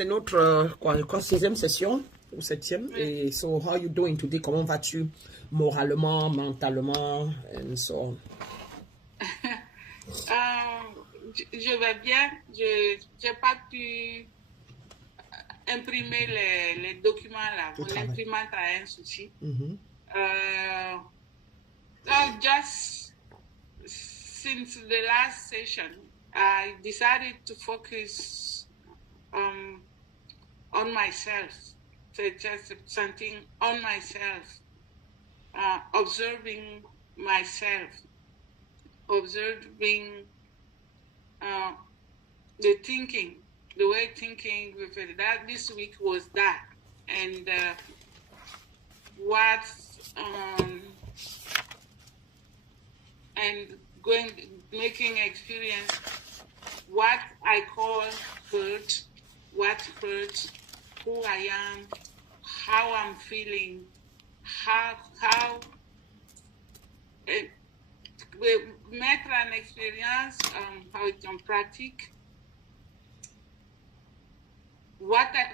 c'est notre quoi, sixième session ou septième. Et so, how are you doing today? Comment vas-tu moralement, mentalement, and so on? Je vais bien. Je n'ai pas pu imprimer les documents là. Mon imprimante a un souci. So just since the last session, I decided to focus on myself. So just something on myself, observing myself, observing the thinking, the way thinking with it. That this week was that, and and making experience what I call hurt, what hurts, who I am, how I'm feeling, how mettre en expérience how it en pratique,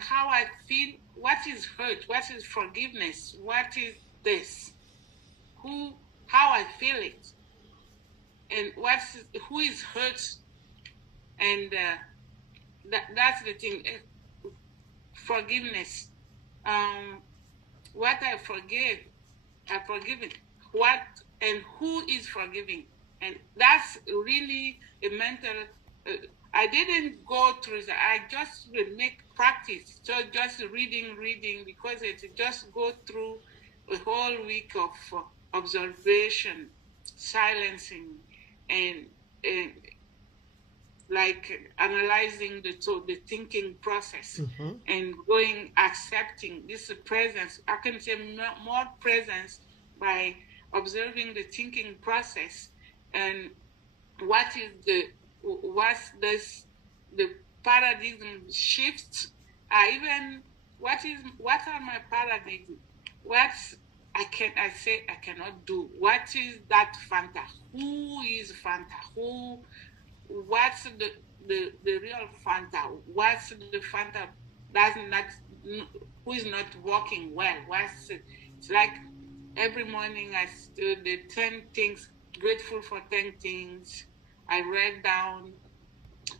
how I feel, what is hurt, what is forgiveness, what is this, how I feel it, and who is hurt, and that's the thing. Forgiveness. What I forgive, I forgive it. What and who is forgiving, and that's really a mental. I didn't go through that. I just will make practice. So just reading, because it just go through a whole week of observation, silencing, and like analyzing the thinking process, and accepting this presence. I can say more presence by observing the thinking process, and the paradigm shifts. What are my paradigms? I cannot do. What is that Fanta? Who is Fanta? What's the real Fanta? What's the Fanta who is not working well? It's like every morning I do the 10 things, grateful for 10 things. I write down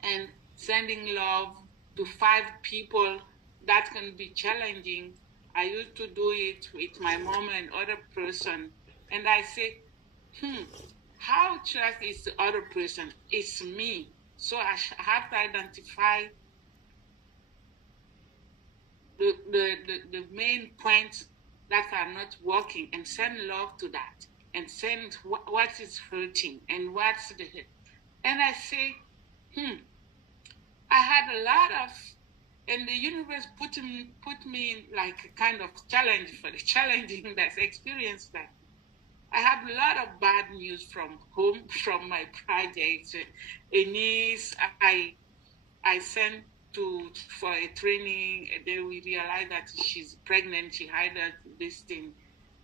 and sending love to 5 people. That can be challenging. I used to do it with my mom and other person. And I say, how trust is the other person? It's me. So I have to identify the main points that are not working and send love to that, and send what is hurting and what's the hurt. And I say, I had a lot of, and the universe put me in like a kind of challenge for the challenging that experience that. I have a lot of bad news from home, from my projects. A niece I sent for a training, and then we realized that she's pregnant, she had this thing.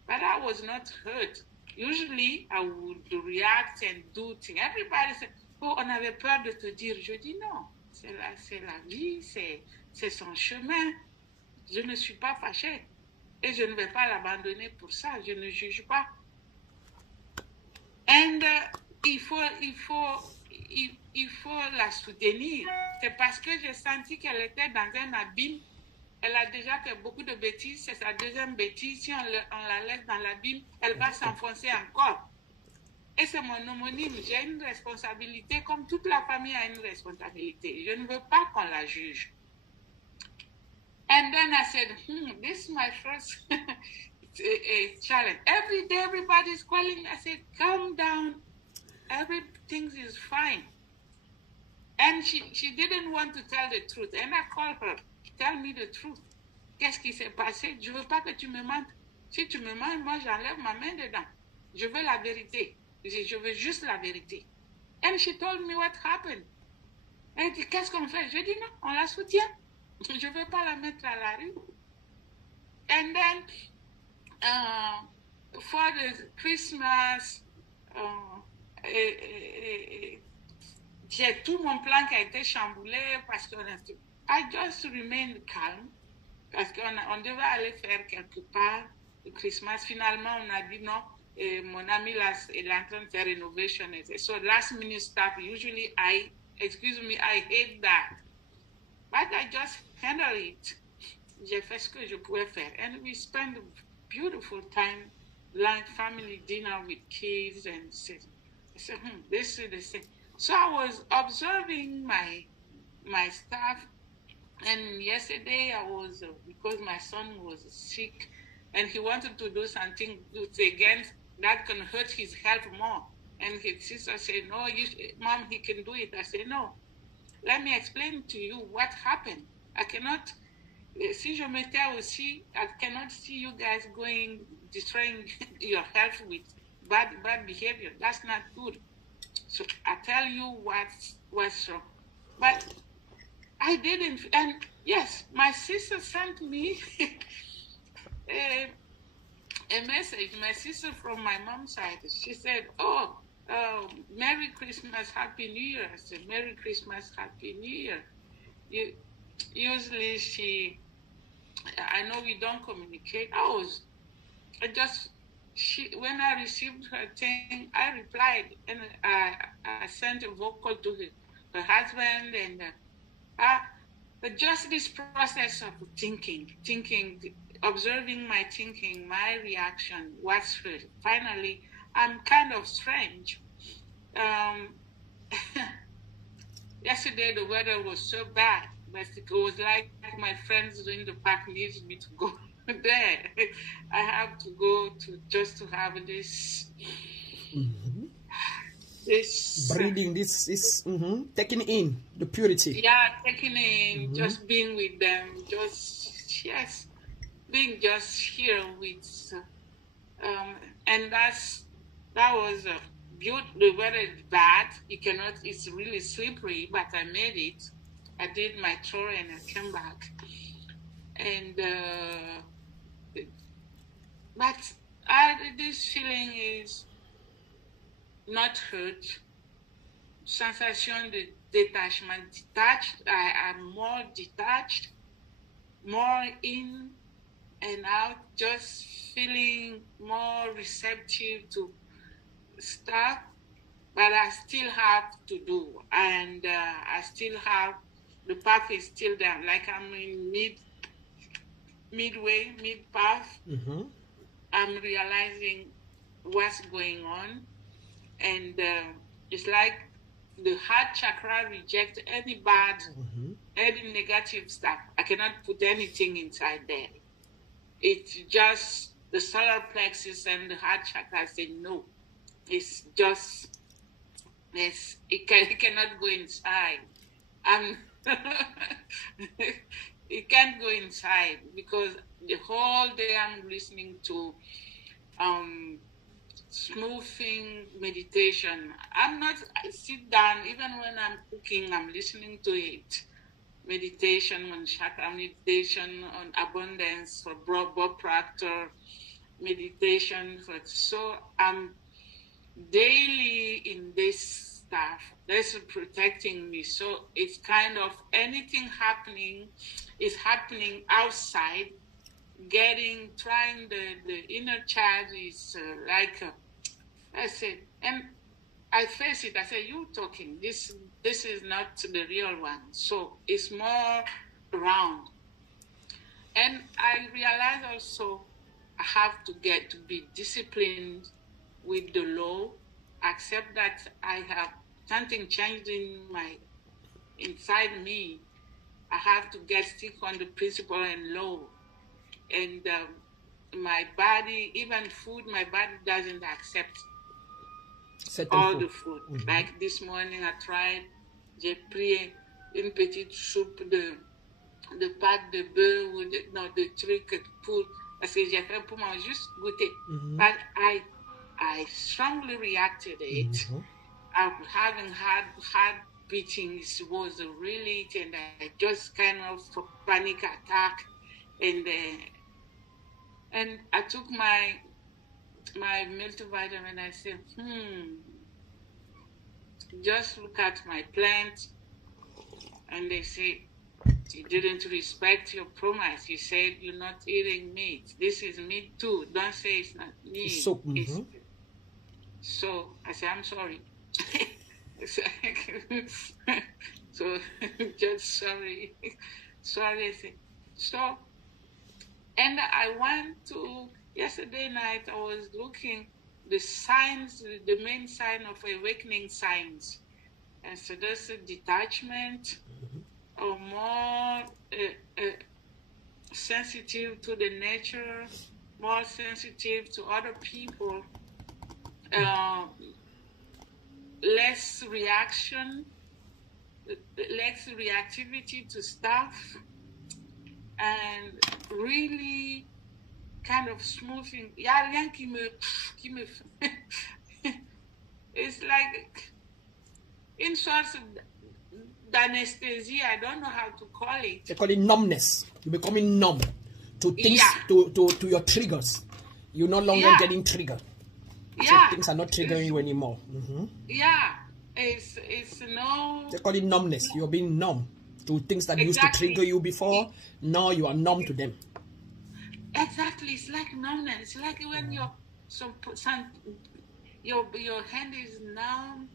But I was not hurt. Usually, I would react and do things. Everybody said, oh, on avait peur de te dire. Je dis non, c'est la vie, c'est son chemin. Je ne suis pas fâchée. Et je ne vais pas l'abandonner pour ça. Je ne juge pas. And il faut la soutenir. C'est parce que j'ai senti qu'elle était dans un abîme. Elle a déjà fait beaucoup de bêtises. C'est sa deuxième bêtise. Si on la laisse dans l'abîme, elle va s'enfoncer encore. Et c'est mon homonyme. J'ai une responsabilité, comme toute la famille a une responsabilité. Je ne veux pas qu'on la juge. And then I said, this is my first a challenge. Every day, everybody's calling. I said, calm down. Everything is fine. And she didn't want to tell the truth. And I called her, tell me the truth. Qu'est-ce qui s'est passé? Je veux pas que tu me mentes. Si tu me mens, moi, j'enlève ma main dedans. Je veux la vérité. Je veux juste la vérité. And she told me what happened. Elle dit, qu'est-ce qu'on fait? Je dis non, on la soutient. Je ne veux pas la mettre à la rue. And then, for the Christmas, j'ai tout mon plan qui a été chamboulé parce que I just remained calme parce qu'on devait aller faire quelque part le Christmas. Finalement, on a dit non. Mon ami là, il est en train de faire renovation. So last minute stuff, usually I hate that. But I just handle it. J'ai fait ce que je pouvais faire. And we spent a beautiful time, like family dinner with kids, and I said, this is the same. So I was observing my staff, and yesterday I was, because my son was sick, and he wanted to do something against that can hurt his health more. And his sister said, no, Mom, he can do it. I said, no, let me explain to you what happened. I cannot, si je m'étais aussi, I cannot see you guys destroying your health with bad behavior. That's not good. So I tell you what's wrong. But I didn't, and yes, my sister sent me a message. My sister from my mom's side, she said, oh, Merry Christmas, Happy New Year. I said, Merry Christmas, Happy New Year. Usually I know we don't communicate. When I received her thing, I replied, and I sent a vocal to her husband, but just this process of thinking, observing my thinking, my reaction, what's real. Finally, I'm kind of strange. Yesterday the weather was so bad, but it was like my friends in the park needs me to go there. I have to go just to have this. This breathing, this is taking in the purity. Yeah, taking in, just being with them, being just here with, and that was beautiful. The weather is bad. It's really slippery, but I made it. I did my tour and I came back, and but this feeling is not hurt. Sensation de détachement, detached. I am more detached, more in and out, just feeling more receptive to stuff, but I still have to do, and I still have, the path is still there, like I'm in mid path. I'm realizing what's going on, and it's like the heart chakra rejects any bad, any negative stuff. I cannot put anything inside there. It's just the solar plexus and the heart chakra say no. It's just, it cannot go inside. It can't go inside because the whole day I'm listening to smoothing meditation. I sit down, even when I'm cooking, I'm listening to it. Meditation on chakra, meditation on abundance for Bob Proctor, meditation so I'm daily in this stuff. That's protecting me. So it's kind of anything happening is happening outside. Trying the inner child is I said, and I face it. I said, you talking. This is not the real one. So it's more around. And I realize also I have to get to be disciplined with the law, accept that I have something changed inside me. I have to stick on the principle and law. And my body, even food, my body doesn't accept all the food. Like this morning, I tried, j'ai pris une petite soupe de pâte de beurre ou de trucs pour, parce que j'ai fait pour moi juste goûter. But I strongly reacted to it. Having heart beatings was really, and I just kind of panic attack, and I took my multivitamin. I said, just look at my plant, and they say You didn't respect your promise. You said you're not eating meat. This is meat too. Don't say it's not meat. So, so I said, I'm sorry. So just sorry. Sorry. I said, so, and I went to, yesterday night, I was looking the signs, the main sign of awakening signs. And so there's a detachment, or more sensitive to the nature, more sensitive to other people, less reaction, less reactivity to stuff, and really kind of smoothing. It's like in sorts of anesthesia. I don't know how to call it. They call it numbness. You're becoming numb to things, to your triggers. You're no longer getting triggered. So things are not triggering you anymore. Yeah, it's no. They call it numbness. You're being numb to things that used to trigger you before. Now you are numb to them. Exactly, it's like numbness. It's like when your hand is numb,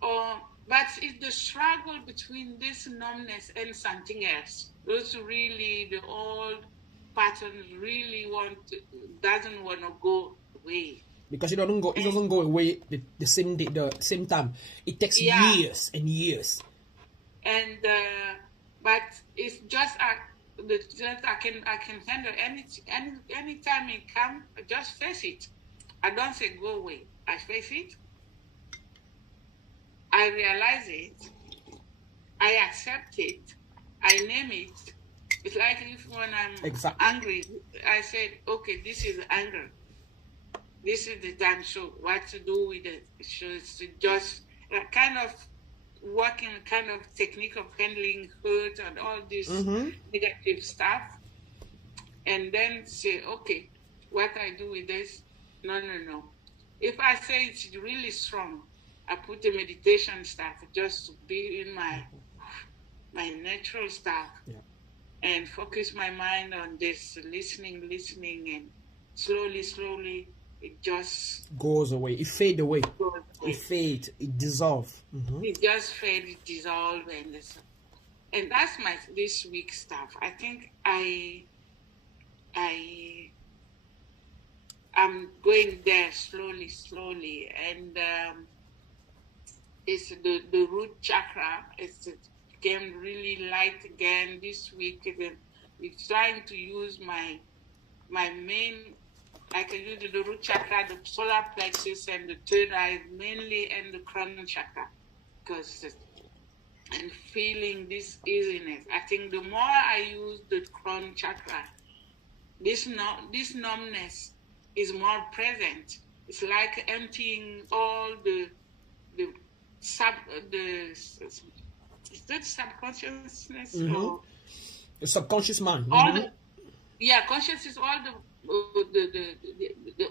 but it's the struggle between this numbness and something else. Those really, the old patterns really doesn't want to go away. Because it doesn't go away the same day, the same time. It takes years and years. And but it's just I can handle any time it comes. Just face it. I don't say go away. I face it. I realize it. I accept it. I name it. It's like if when I'm angry, I said, okay, this is anger. This is the time. So what to do with it? So it's just a kind of working kind of technique of handling hurt and all this negative stuff, and then say, okay, what I do with this? No. If I say it's really strong, I put the meditation stuff just to be in my natural stuff, and focus my mind on this, listening, and slowly. It just goes away. It fades away. It fades. It dissolves. It just fades, it dissolves, and that's this week's stuff. I think I'm going there slowly, and it's the root chakra. It became really light again this week. It's trying to use my main. I can use the root chakra, the solar plexus, and the third eye mainly, and the crown chakra, and feeling this easiness. I think the more I use the crown chakra, this numbness is more present. It's like emptying all the subconsciousness or the subconscious mind. Conscious is all the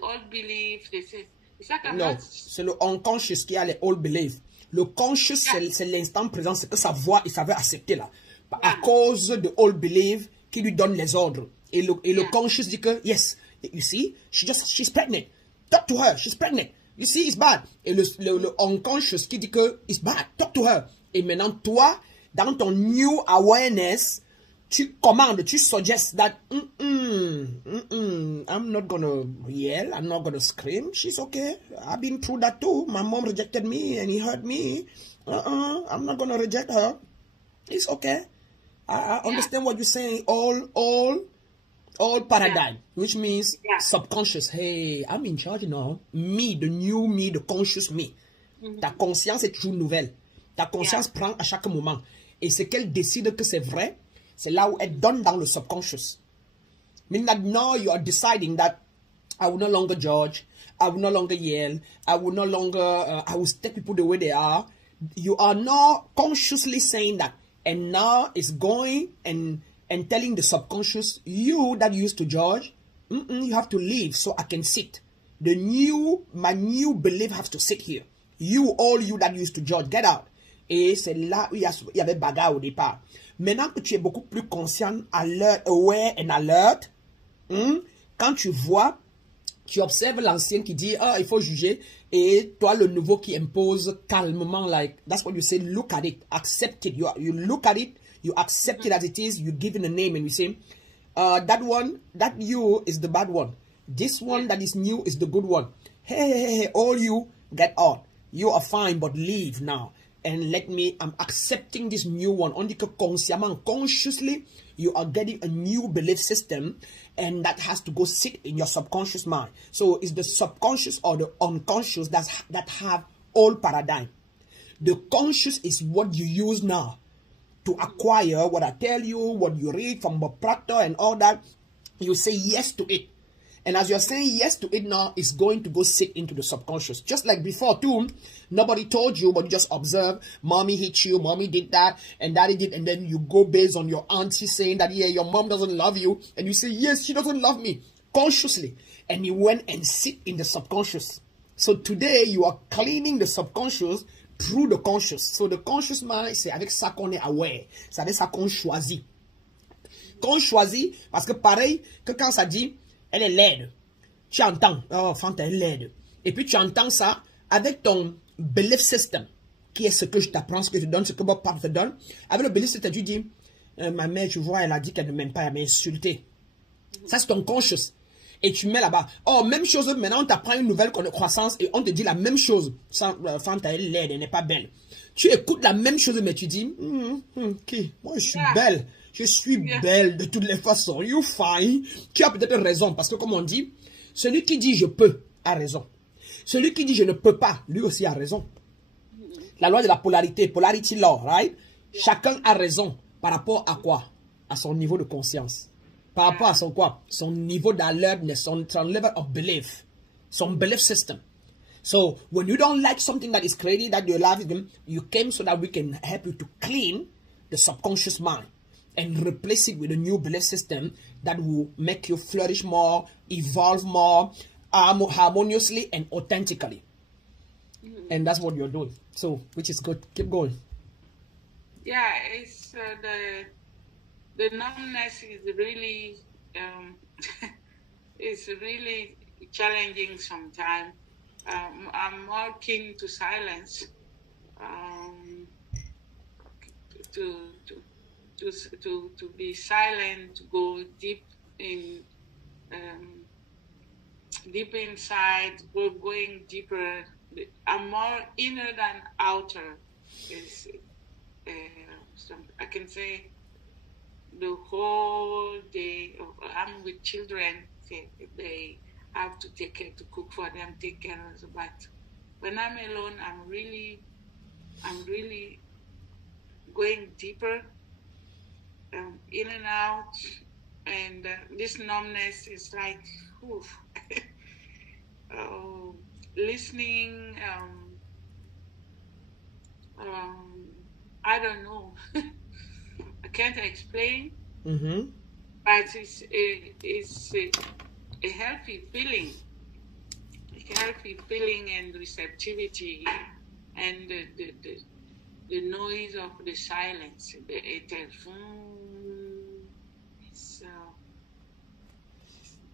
old belief. Non, c'est le unconscious qui a les old beliefs. Le conscious, c'est l'instant présent, c'est que sa voix, il savait accepter là. À cause de old belief qui lui donne les ordres. Et le conscious dit que, yes, you see, she's pregnant. Talk to her, she's pregnant. You see, it's bad. Et le unconscious qui dit que, it's bad, talk to her. Et maintenant, toi, dans ton new awareness, tu commandes, tu suggests that, I'm not gonna yell, I'm not gonna scream, she's okay. I've been through that too. My mom rejected me and he hurt me. I'm not gonna reject her. It's okay. I understand what you're saying. All paradigm, which means subconscious. Hey, I'm in charge now. Me, the new me, the conscious me. Ta conscience est toujours nouvelle. Ta conscience prend à chaque moment. Et c'est qu'elle décide que c'est vrai. C'est là où elle donne dans le subconscious. Meaning that now you are deciding that I will no longer judge, I will no longer yell, I will no longer, I will take people the way they are. You are now consciously saying that. And now it's going and telling the subconscious, you that used to judge, you have to leave so I can sit. My new belief has to sit here. All you that used to judge, get out. Et c'est là où il y avait bagarre au départ. Maintenant que tu es beaucoup plus conscient, alert, aware and alert, quand tu vois, tu observes l'ancien qui dit, ah, il faut juger, et toi, le nouveau qui impose calmement, like, that's what you say, look at it, accept it. You look at it, you accept it as it is, you give it a name, and you say, that one, that you is the bad one. This one that is new is the good one. Hey, all you, get out. You are fine, but leave now. And let me, I'm accepting this new one. On dit que consciemment, consciously, you are getting a new belief system, and that has to go sit in your subconscious mind. So it's the subconscious or the unconscious that have all paradigm. The conscious is what you use now to acquire what I tell you, what you read from the proctor and all that. You say yes to it. And as you're saying yes to it now, it's going to go sit into the subconscious. Just like before too, nobody told you, but you just observe, mommy hit you, mommy did that, and daddy did, and then you go based on your auntie saying that, yeah, your mom doesn't love you, and you say, yes, she doesn't love me, consciously. And you went and sit in the subconscious. So today, you are cleaning the subconscious through the conscious. So the conscious mind, c'est avec ça qu'on est aware. C'est avec ça qu'on choisit. Qu'on choisit, parce que pareil, que quand ça dit, elle est laide. Tu entends, oh, Fanta est laide. Et puis tu entends ça avec ton belief system, qui est ce que je t'apprends, ce que je te donne, ce que mon papa te donne. Avec le belief system, tu dis, ma mère, tu vois, elle a dit qu'elle ne m'aime pas, elle m'a insulté. Ça, c'est ton conscious. Et tu mets là-bas. Oh, même chose, maintenant, on t'apprend une nouvelle croissance et on te dit la même chose. Fanta est laide, elle n'est pas belle. Tu écoutes la même chose, mais tu dis, moi, je suis belle. Je suis belle de toutes les façons. You fine. Tu as peut-être raison. Parce que comme on dit, celui qui dit je peux a raison. Celui qui dit je ne peux pas, lui aussi a raison. La loi de la polarité. Polarity law, right? Chacun a raison. Par rapport à quoi? À son niveau de conscience. Par rapport à son quoi? Son niveau d'alertness, son level of belief. Son belief system. So, when you don't like something that is crazy, that you love, you came so that we can help you to clean the subconscious mind and replace it with a new belief system that will make you flourish more, evolve more, harmoniously and authentically. And that's what you're doing. So, which is good. Keep going. Yeah, it's the numbness is really it's really challenging sometimes. I'm more keen to silence, to be silent, to go deep in, deep inside, going deeper. I'm more inner than outer. I can say the whole day I'm with children. They have to take care, to cook for them, take care of them. But when I'm alone, I'm really going deeper, in and out, and this numbness is like, listening. I don't know. I can't explain. But it's a healthy feeling. A healthy feeling and receptivity, and the noise of the silence, the so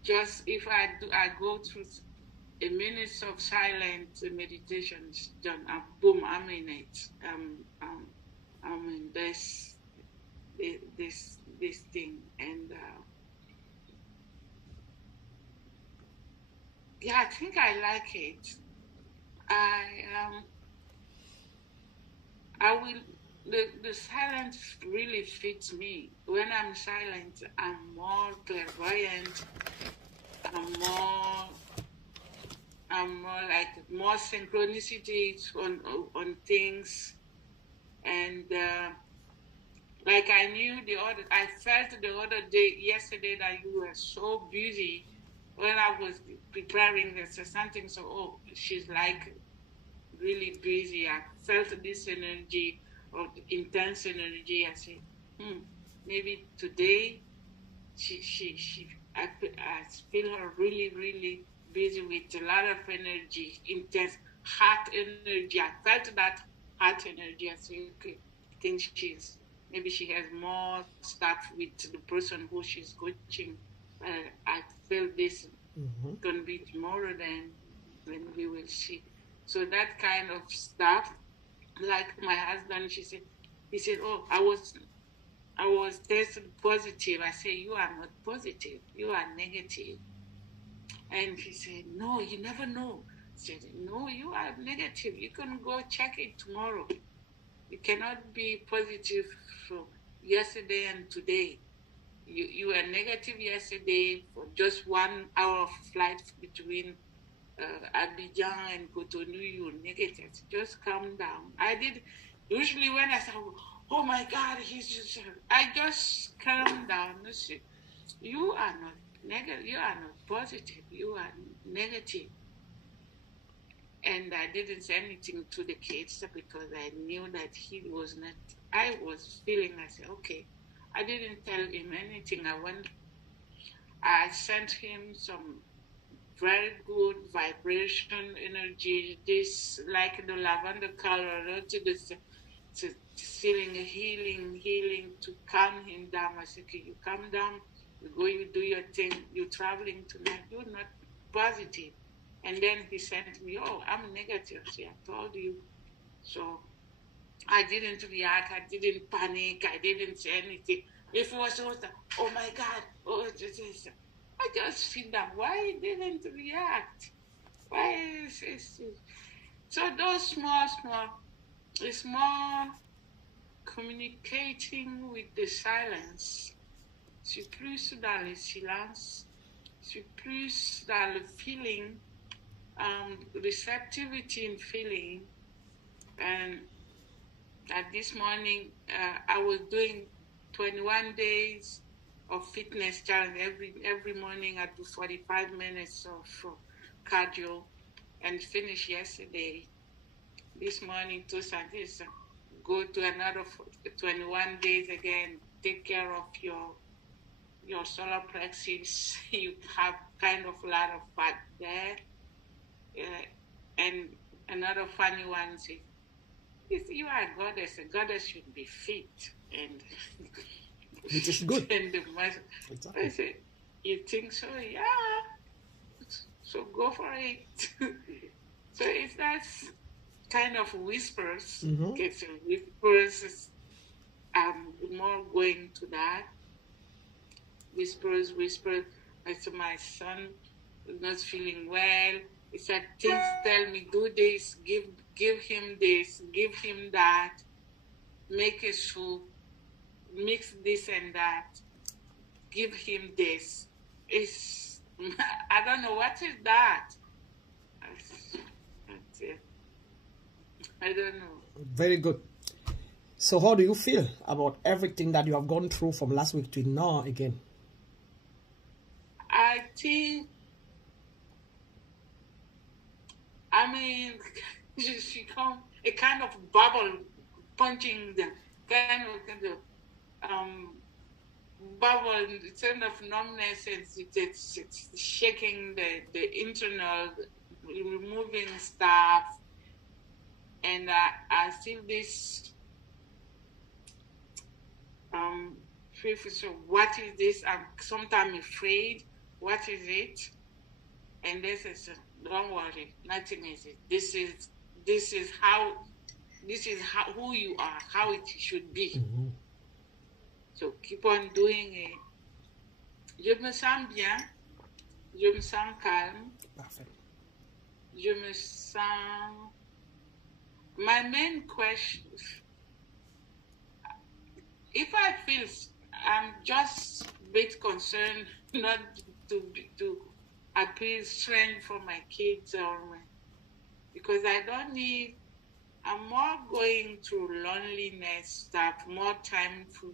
just if I go through a minute of silent meditation is done, and boom, I'm in it. I'm in this thing, and yeah, I think I like it. I will. The silence really fits me. When I'm silent, I'm more clairvoyant. I'm more like more synchronicities on things, and like I felt the other day, yesterday, that you were so busy when I was preparing this or something. So, she's like really busy. I felt this energy, or intense energy. I said, maybe today I feel her really, really busy with a lot of energy, intense heart energy. I felt that heart energy. I say, okay, I think maybe she has more stuff with the person who she's coaching. I feel this can be tomorrow, then we will see. So that kind of stuff, like my husband, he said, oh, I was tested positive. I said, you are not positive, you are negative. And he said, no, you never know. I said, no, you are negative. You can go check it tomorrow. You cannot be positive for yesterday and today. You were negative yesterday for just 1 hour of flight between Abidjan and Cotonou. You were negative. Just calm down. Usually when I say, oh my God, I just calm down. You are not negative. You are not positive. You are negative. And I didn't say anything to the kids because I knew that he was not. I was feeling. I said, okay. I didn't tell him anything. I sent him some very good vibration energy. This, like the lavender color, to feeling healing to calm him down. I said, okay, you calm down, you go, you do your thing, you're traveling tonight, you're not positive. And then he sent me, oh, I'm negative. See, I told you. So I didn't react, I didn't panic, I didn't say anything. If it was oh my God, oh, I just feel that, why didn't react? Why is it? So those small, it's more communicating with the silence. C'est plus dans le silence, c'est plus dans le feeling, receptivity in feeling. And this morning, I was doing 21 days of fitness challenge. Every morning I do 45 minutes of cardio, and finish yesterday. This morning, to Santis, go to another 21 days again. Take care of your solar plexus. You have kind of a lot of fat there. And another funny one is, if you are a goddess should be fit. And which is good. And exactly. I said, you think so? Yeah. So go for it. So it's that kind of whispers. Okay, so whispers, more going to that. Whispers. I said, my son is not feeling well. He said, things tell me, do this, give him this, give him that, make a soup, mix this and that, give him this. I don't know, what is that? That's it. I don't know. Very good. So how do you feel about everything that you have gone through from last week to now again? I think, she come a kind of bubble punching the kind of bubble, kind of numbness, and it's shaking the internal, removing stuff, and I feel this so what is this? I'm sometimes afraid. What is it? And this is, don't worry, nothing is it. This is how who you are, how it should be. So keep on doing it. Je me sens bien, je me sens calme. Parfait. Je me sens. My main question, if I feel I'm just a bit concerned not to appeal strength for my kids because I don't need. I'm more going through loneliness stuff, more time for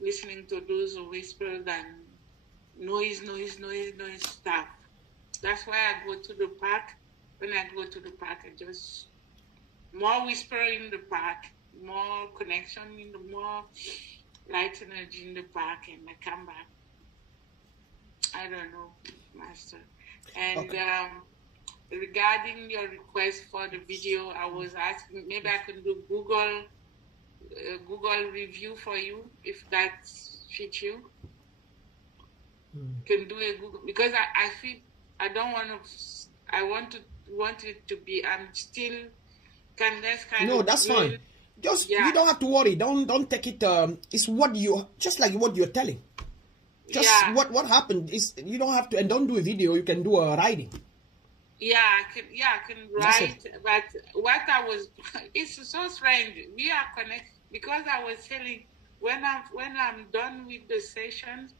listening to those whispers than noise stuff. That's why I go to the park. When I go to the park, I just more whisper in the park, more connection in the more light energy in the park, and I come back. I don't know, Master. And okay. regarding your request for the video, I was asking maybe I can do Google review for you if that fits you. Can do a Google, because I feel I don't want to. I want it to be. I'm still kind No, of. that's fine. Just you don't have to worry. Don't take it. It's what you just like what you're telling. Just what happened is you don't have to, and don't do a video. You can do a writing. Yeah, I can write. But what I was, it's so strange. We are connected because I was telling when I'm done with the sessions,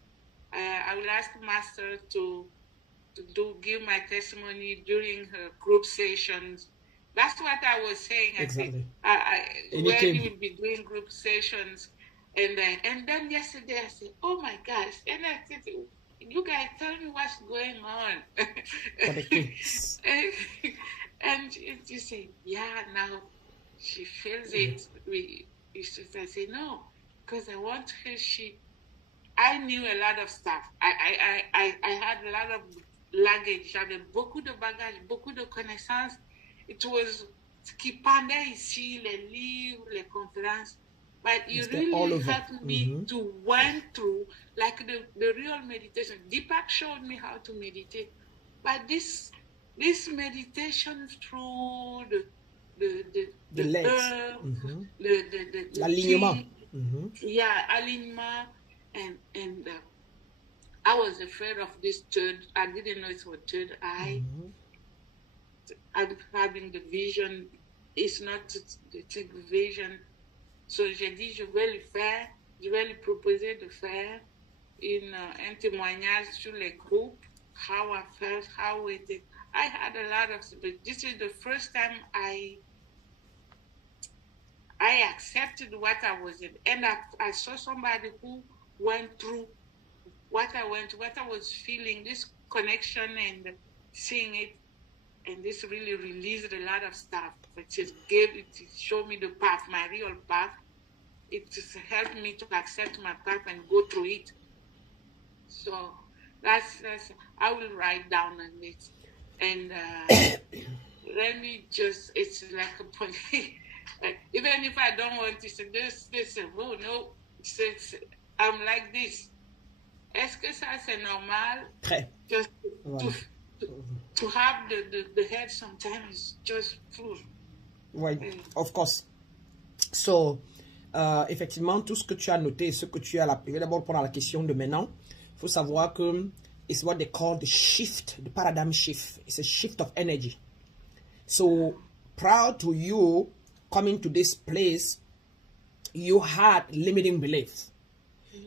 I will ask Master to give my testimony during her group sessions. That's what I was saying. Exactly. Where you will be doing group sessions, and then yesterday I said, "Oh my gosh!" And I said, "You guys tell me what's going on." And she said, "Yeah, now she feels it." I said, "No, because I want her." I knew a lot of stuff. I had a lot of luggage. J'avais beaucoup de bagages, beaucoup de connaissances. It was ce qui pendait ici, les livres, les conférences. But you really helped me to went through like the real meditation. Deepak showed me how to meditate. But this meditation through the legs, l'alignement. Yeah, alignement. And I was afraid of this third. I didn't know it was third eye. Having the vision is not the thick vision. So j'ai dit, je vais lui proposer de faire un témoignage sur les groupes, how I felt, how it is. I had a lot of, but this is the first time I accepted what I was in. And I saw somebody who went through what I was feeling, this connection and seeing it. And this really released a lot of stuff. It just showed me the path, my real path. It just helped me to accept my path and go through it. So that's I will write down on it. And let me just, it's like a point. Even if I don't want to say this, oh no, I'm like this. Est-ce que ça c'est normal? Très. Just to have the head sometimes is just full. Right, of course. So, effectivement, tout ce que tu as noté, ce que tu as, je vais d'abord prendre la question de maintenant. Il faut savoir que it's what they call the shift, the paradigm shift. It's a shift of energy. So, prior to you coming to this place, you had limiting beliefs.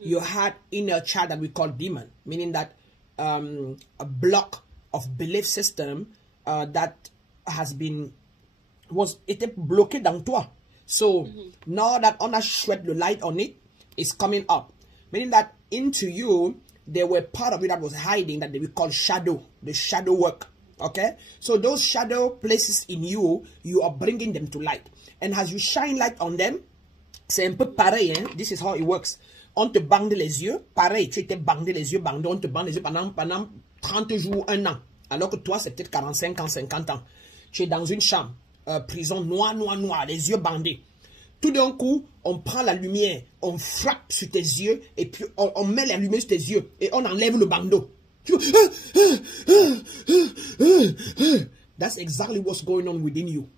You had inner child that we call demon, meaning that a block of belief system that has been était bloqué dans toi. So now that on a shed the light on it, it's coming up, meaning that into you there were part of it that was hiding that we call shadow, the shadow work. Okay, so those shadow places in you, you are bringing them to light, and as you shine light on them, c'est un peu pareil. Hein? This is how it works. On te bande les yeux, pareil, tu étais bandé les yeux, bandé, on te bande les yeux pendant 30 jours, 1 an. Alors que toi, c'est peut-être 45 ans, 50 ans. Tu es dans une chambre, prison noire, les yeux bandés. Tout d'un coup, on prend la lumière, on frappe sur tes yeux, et puis on met la lumière sur tes yeux, et on enlève le bandeau. That's exactly what's going on within you.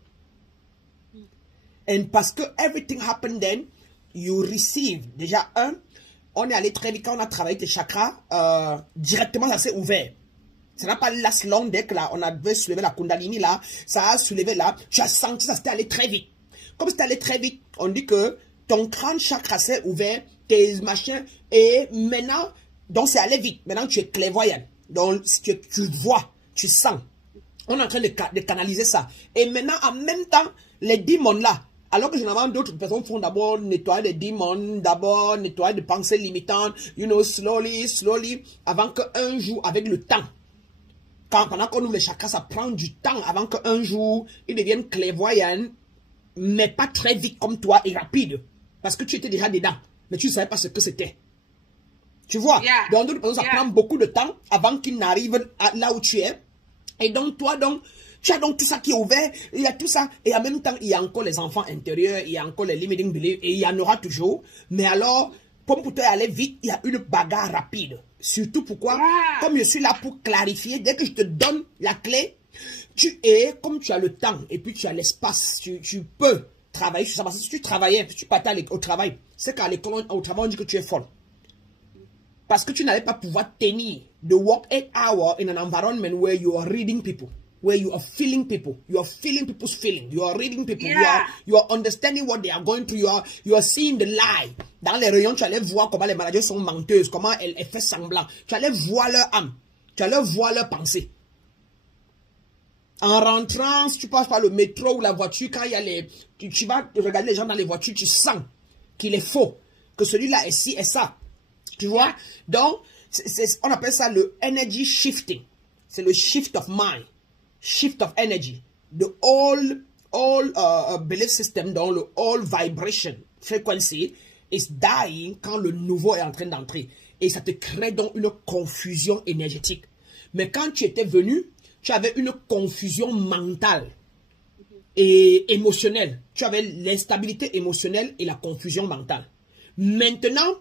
And parce que everything happened then, you receive. Déjà, on est allé très vite quand on a travaillé tes chakras, directement ça s'est ouvert. Ça n'a pas last long deck là, on avait soulevé la Kundalini là, ça a soulevé là, tu as senti ça s'était allé très vite. Comme c'était allé très vite, on dit que ton crâne chakra s'est ouvert, tes machins, et maintenant, donc c'est allé vite. Maintenant tu es clairvoyant, donc tu vois, tu sens. On est en train de canaliser ça. Et maintenant, en même temps, les démons là, alors que généralement d'autres personnes font d'abord nettoyer les démons, d'abord nettoyer des pensées limitantes, slowly, avant qu'un jour, avec le temps, pendant qu'on ouvre les chakras, ça prend du temps avant qu'un jour, ils deviennent clairvoyants, mais pas très vite comme toi et rapide. Parce que tu étais déjà dedans, mais tu ne savais pas ce que c'était. Tu vois? Donc, ça prend beaucoup de temps avant qu'ils n'arrivent là où tu es. Et donc, toi, Tu as donc tout ça qui est ouvert, il y a tout ça, et en même temps, il y a encore les enfants intérieurs, il y a encore les limiting beliefs, et il y en aura toujours. Mais alors, comme pour toi aller vite, il y a une bagarre rapide. Surtout pourquoi, comme je suis là pour clarifier, dès que je te donne la clé, comme tu as le temps, et puis tu as l'espace, tu peux travailler sur ça. Parce que si tu travaillais, si tu partais au travail, c'est qu'à l'école, au travail, on dit que tu es folle. Parce que tu n'allais pas pouvoir tenir the work 8 hours in an environment where you are reading people, where you are feeling people, you are feeling people's feelings, you are reading people, you are understanding what they are going through, you are seeing the lie. Dans les rayons, tu allais voir comment les managers sont menteuses, comment elles font semblant. Tu allais voir leur âme, tu allais voir leur pensée. En rentrant, si tu passes par le métro ou la voiture, quand il y a tu vas regarder les gens dans les voitures, tu sens qu'il est faux, que celui-là est ci et ça. Tu vois? Donc, on appelle ça le energy shifting. C'est le shift of mind, shift of energy. The all belief system, dans le all vibration frequency is dying quand le nouveau est en train d'entrer. Et ça te crée donc une confusion énergétique. Mais quand tu étais venu, tu avais une confusion mentale et émotionnelle. Tu avais l'instabilité émotionnelle et la confusion mentale. Maintenant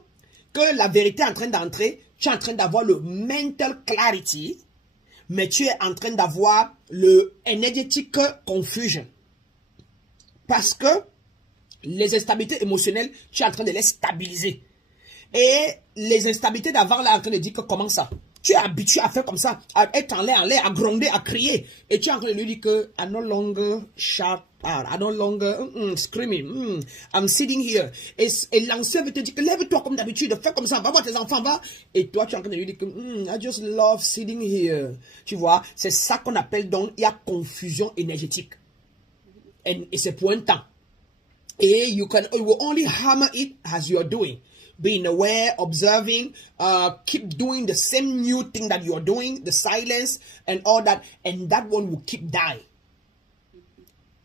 que la vérité est en train d'entrer, tu es en train d'avoir le mental clarity, mais tu es en train d'avoir le energetic confusion. Parce que les instabilités émotionnelles, tu es en train de les stabiliser. Et les instabilités d'avant, là, en train de dire que comment ça? Tu es habitué à faire comme ça, à être en l'air, à gronder, à crier. Et tu es en train de lui dire que I no longer shout out, I no longer screaming, I'm sitting here. Et l'ancien veut te dire que lève-toi comme d'habitude, fais comme ça, va voir tes enfants, va. Et toi, tu es en train de lui dire que I just love sitting here. Tu vois, c'est ça qu'on appelle donc, il y a confusion énergétique. Et c'est pour un temps. Et you will only hammer it as you are doing. Being aware, observing, keep doing the same new thing that you are doing, the silence and all that, and that one will keep dying.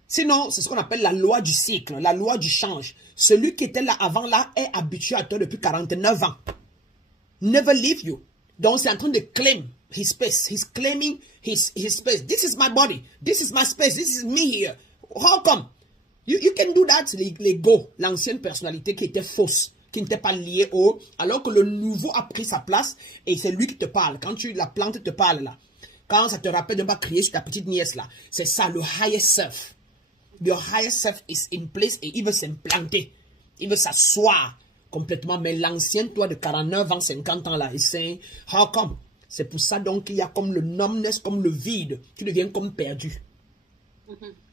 Sinon, c'est ce qu'on appelle la loi du cycle, la loi du change. Celui qui était là avant là est habitué à toi depuis 49 ans. Never leave you. Donc, c'est en train de claim his space. He's claiming his space. This is my body. This is my space. This is me here. How come? You can do that. L'ego, l'ancienne personnalité qui était fausse, qui n'était pas liée au... Alors que le nouveau a pris sa place et c'est lui qui te parle. Quand la plante te parle là, quand ça te rappelle de ne pas crier sur ta petite nièce là, c'est ça, le higher self. Your higher self is in place et il veut s'implanter. Il veut s'asseoir complètement. Mais l'ancien toi de 49 ans, 50 ans là, il sait, how come? C'est pour ça donc qu'il y a comme le numbness, comme le vide. Tu deviens comme perdu.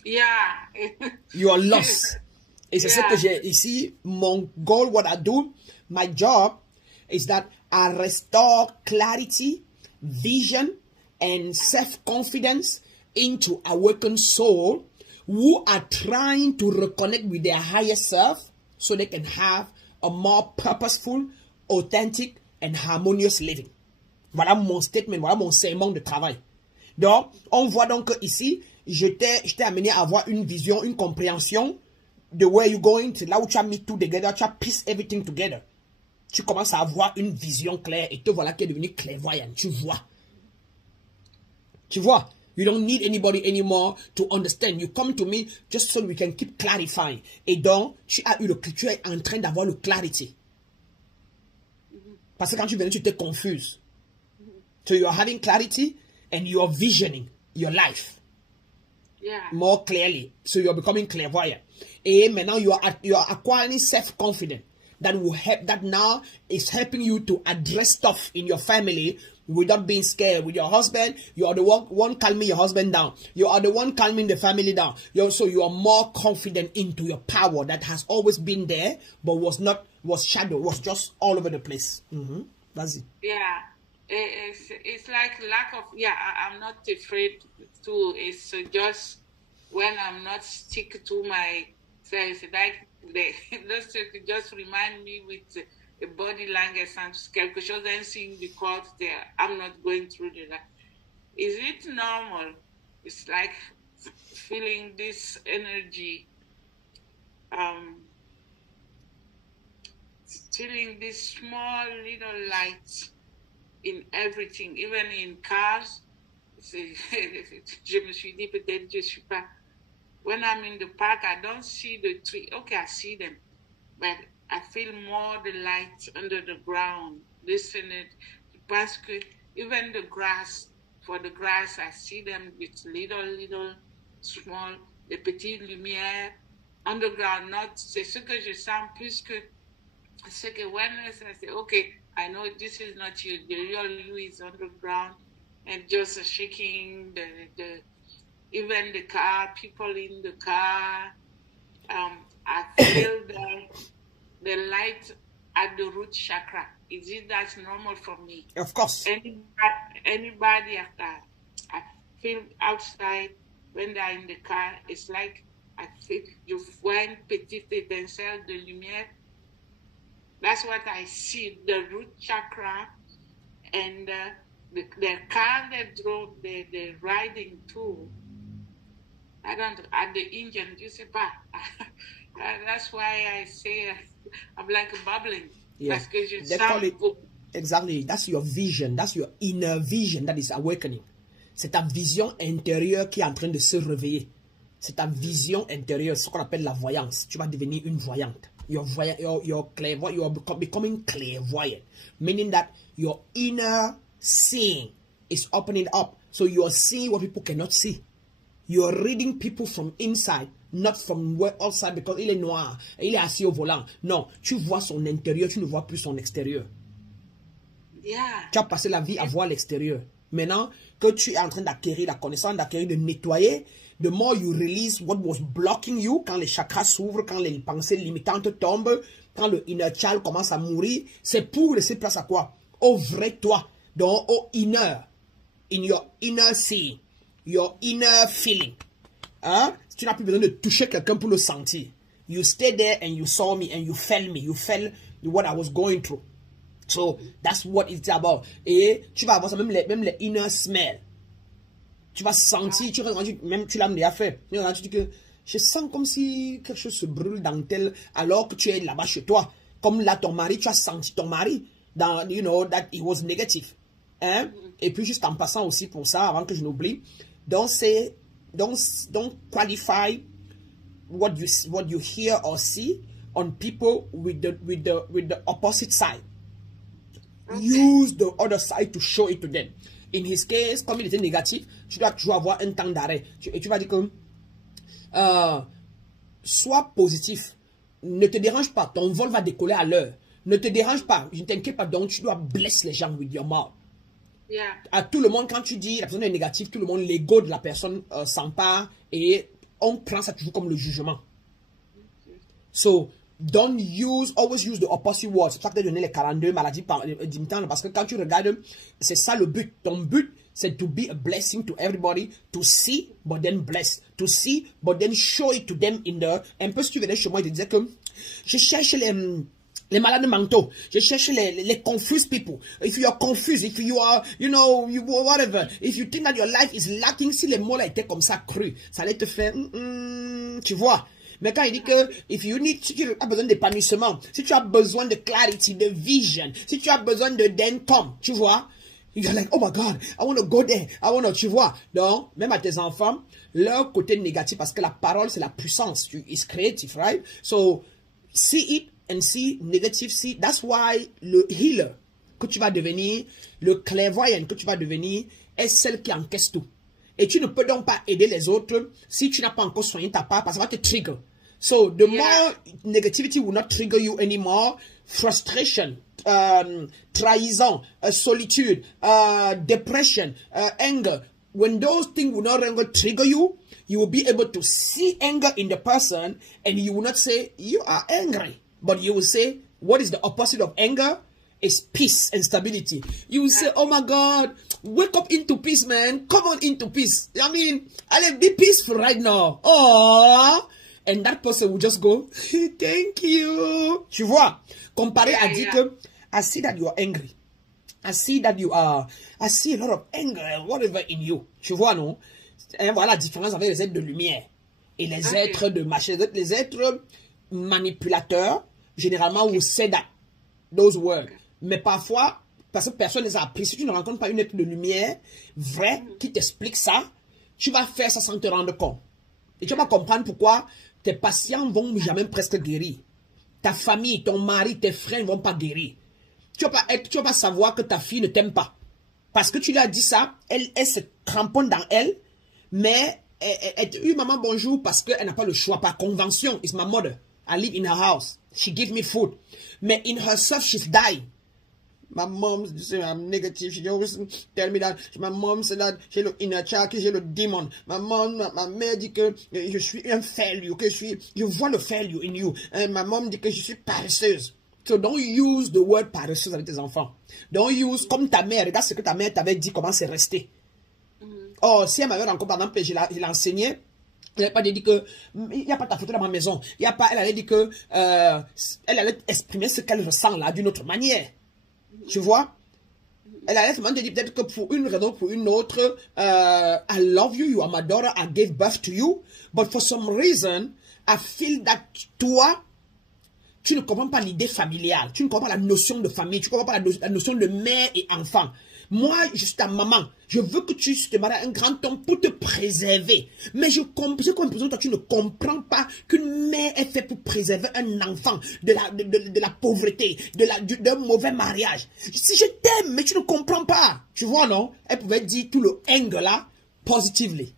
Yeah. You are lost. Et c'est ce que j'ai ici. Mon goal, what I do, my job, is that I restore clarity, vision, and self-confidence into awakened soul who are trying to reconnect with their higher self so they can have a more purposeful, authentic, and harmonious living. Voilà mon statement, voilà mon serment de travail. Donc, on voit donc ici, je t'ai amené à avoir une vision, une compréhension de where you're going, c'est là où tu as mis tout together, tu as piece everything together. Tu commences à avoir une vision claire et te voilà qui est devenu clairvoyant. Tu vois. Tu vois. You don't need anybody anymore to understand. You come to me just so we can keep clarifying. Et donc, tu es en train d'avoir le clarity. Parce que quand tu venais, tu étais confuse. So you are having clarity and you are visioning your life. More clearly. So you are becoming clairvoyant. Et maintenant, you are acquiring self-confidence that will help, that now is helping you to address stuff in your family without being scared. With your husband, you are the one calming your husband down. You are the one calming the family down. So you are more confident into your power that has always been there, but was shadow, was just all over the place. Vas-y. Yeah. It's like lack of, I'm not afraid to, it's just when I'm not stick to my self, like just remind me with a body language and quelque chose ainsi because I'm not going through that. Is it normal? It's like feeling this energy, feeling this small little light in everything, even in cars, je me suis dit peut-être je suis pas. When I'm in the park, I don't see the tree. Okay, I see them, but I feel more the light under the ground. Listen it, parce que even the grass, for the grass, I see them with little, small, des petites lumières underground. Not, c'est ce que je sens plus que ce que when I say, okay, I know this is not you. The real you is underground and just shaking the even the car, people in the car. I feel the light at the root chakra. Is it that's normal for me? Of course. Anybody I feel outside when they're in the car, it's like I feel you find petite étincelle de lumière. That's what I see, the root chakra and the car they drove, the riding too. I don't, at the engine, you see, that's why I say I'm like bubbling. Yeah. They call it, exactly, that's your vision, that's your inner vision that is awakening. C'est ta vision intérieure qui est en train de se réveiller. C'est ta vision intérieure, ce qu'on appelle la voyance. Tu vas devenir une voyante. You're clairvoyant, you're becoming clairvoyant, meaning that your inner seeing is opening up. So you're seeing what people cannot see. You're reading people from inside, not from outside, because il est noir, il est assis au volant. Non, tu vois son intérieur, tu ne vois plus son extérieur. Yeah. Tu as passé la vie à voir l'extérieur. Maintenant que tu es en train d'acquérir la connaissance, d'acquérir, de nettoyer, the more you release what was blocking you, quand les chakras s'ouvrent, quand les pensées limitantes tombent, quand le inner child commence à mourir, c'est pour laisser place à quoi? Au vrai toi, donc au inner, in your inner seeing, your inner feeling. Hein? Tu n'as plus besoin de toucher quelqu'un pour le sentir. You stay there and you saw me and you felt me, you felt what I was going through. So that's what it's about. Et tu vas avoir ça, même les inner smell. Tu vas sentir, même tu l'as déjà fait. Tu dis que je sens comme si quelque chose se brûle dans tel, alors que tu es là-bas chez toi. Comme là, ton mari, tu as senti ton mari, dans, you know, that it was negative. Hein? Et puis, juste en passant aussi pour ça, avant que je n'oublie, don't qualify what you hear or see on people with the opposite side. Okay. Use the other side to show it to them. In his case, comme il était négatif, tu dois toujours avoir un temps d'arrêt. Et tu vas dire que sois positif. Ne te dérange pas. Ton vol va décoller à l'heure. Ne te dérange pas. Je ne t'inquiète pas. Donc, tu dois blesser les gens with your mouth. Yeah. À tout le monde, quand tu dis la personne est négative, tout le monde, l'ego de la personne s'empare et on prend ça toujours comme le jugement. So, always use the opposite words. C'est pour ça que tu as donné les 42 maladies parce que quand tu regardes, c'est ça le but. Ton but, c'est to be a blessing to everybody, to see, but then bless. To see, but then show it to them in the... Un peu si tu venais chez moi, il te disait que je cherche les malades mentaux. Je cherche les confused people. If you are confused, if you are, you know, whatever, if you think that your life is lacking, si les mots là étaient comme ça crus, ça allait te faire, tu vois. Mais quand il dit que si tu as besoin d'épanouissement, si tu as besoin de clarity, de vision, si tu as besoin d'income, tu vois, you're like, oh my God, I want to go there, tu vois. Donc, même à tes enfants, leur côté négatif, parce que la parole, c'est la puissance, it's creative, right? So, see it and see negative, see. That's why le healer que tu vas devenir, le clairvoyant que tu vas devenir, est celle qui encaisse tout. Et tu ne peux donc pas aider les autres si tu n'as pas encore soigné ta part, parce que ça va te trigger. So, the more negativity will not trigger you anymore, frustration, trahison, solitude, depression, anger, when those things will no longer trigger you, you will be able to see anger in the person, and you will not say, you are angry, but you will say, what is the opposite of anger? Is peace and stability. You will say, oh my God, wake up into peace, man. Come on into peace. I mean, I'll be peaceful right now. Oh, and that person will just go, thank you. Tu vois, comparé à dire que, I see that you are angry. I see that I see a lot of anger and whatever in you. Tu vois, non? Et voilà la différence avec les êtres de lumière et les êtres de machin. Les êtres manipulateurs, généralement, will say that, those words. Mais parfois, parce que personne ne les a appris. Si tu ne rencontres pas une être de lumière vraie qui t'explique ça, tu vas faire ça sans te rendre compte. Et tu vas comprendre pourquoi tes patients ne vont jamais presque guérir. Ta famille, ton mari, tes frères ne vont pas guérir. Tu vas pas savoir que ta fille ne t'aime pas. Parce que tu lui as dit ça, elle se cramponne dans elle, mais elle dit, oui, maman, bonjour, parce qu'elle n'a pas le choix, par convention. It's my mother. I live in her house. She gives me food. Mais in herself, she's dying. My mom say I'm negative. She always tell me that. My mom said that j'ai le inner child, que j'ai le démon. Ma mère dit que je suis un failure, que je vois le failure in you. Ma mom dit que je suis paresseuse. So don't use the word paresseuse avec tes enfants. Don't use comme ta mère. Regarde ce que ta mère t'avait dit, comment c'est resté. Oh, si elle m'avait rencontré, par exemple, je l'enseignais, elle n'avait pas dit que il n'y a pas ta photo dans ma maison. Elle allait dire que elle allait exprimer ce qu'elle ressent là d'une autre manière. Tu vois? Elle allait te dire peut-être que pour une raison ou pour une autre, I love you, you are my daughter, I gave birth to you, but for some reason, I feel that toi, tu ne comprends pas l'idée familiale, tu ne comprends pas la notion de famille, tu ne comprends pas la notion de mère et enfant. Moi, je suis ta maman. Je veux que tu te maries à un grand homme pour te préserver. Mais j'ai comme l'impression que tu ne comprends pas qu'une mère est faite pour préserver un enfant de la pauvreté, d'un mauvais mariage. Si je t'aime, mais tu ne comprends pas. Tu vois, non? Elle pouvait dire tout le anger là, positively.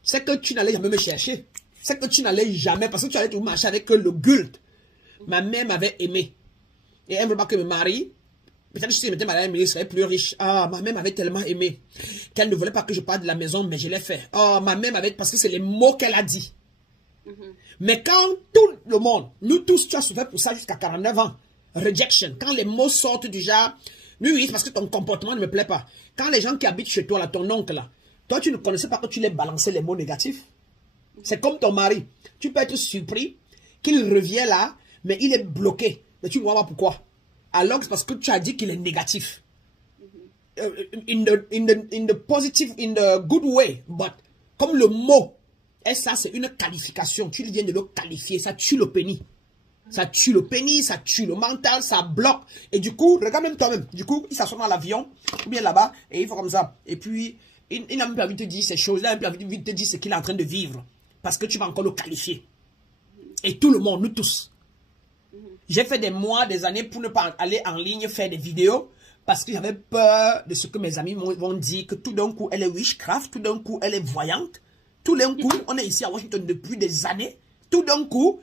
C'est que tu n'allais jamais me chercher. C'est que tu n'allais jamais, parce que tu allais tout marcher avec le guilt. Ma mère m'avait aimé. Et elle ne veut pas que je me marie. Peut-être que si je m'étais mariée, elle serait plus riche. Ah, ma mère m'avait tellement aimé qu'elle ne voulait pas que je parte de la maison, mais je l'ai fait. Ah, ma mère m'avait, parce que c'est les mots qu'elle a dit. Mais quand tout le monde, nous tous, tu as souffert pour ça jusqu'à 49 ans. Rejection. Quand les mots sortent du genre, oui, c'est parce que ton comportement ne me plaît pas. Quand les gens qui habitent chez toi, là, ton oncle, là, toi, tu ne connaissais pas que tu les balançais les mots négatifs. C'est comme ton mari. Tu peux être surpris qu'il revient là, mais il est bloqué. Mais tu ne vois pas pourquoi. Alors que c'est parce que tu as dit qu'il est négatif. In the positive, in the good way. But comme le mot, et ça c'est une qualification. Tu viens de le qualifier. Ça tue le pénis. Ça tue le pénis, ça tue le mental, ça bloque. Et du coup, regarde même toi-même. Du coup, il s'assoit dans l'avion, ou bien là-bas, et il fait comme ça. Et puis, il n'a même pas envie de te dire ces choses. Il n'a même pas envie de te dire ce qu'il est en train de vivre. Parce que tu vas encore le qualifier. Et tout le monde, nous tous. J'ai fait des mois, des années pour ne pas aller en ligne faire des vidéos parce que j'avais peur de ce que mes amis vont dire, que tout d'un coup elle est witchcraft, tout d'un coup elle est voyante, tout d'un coup on est ici à Washington depuis des années, tout d'un coup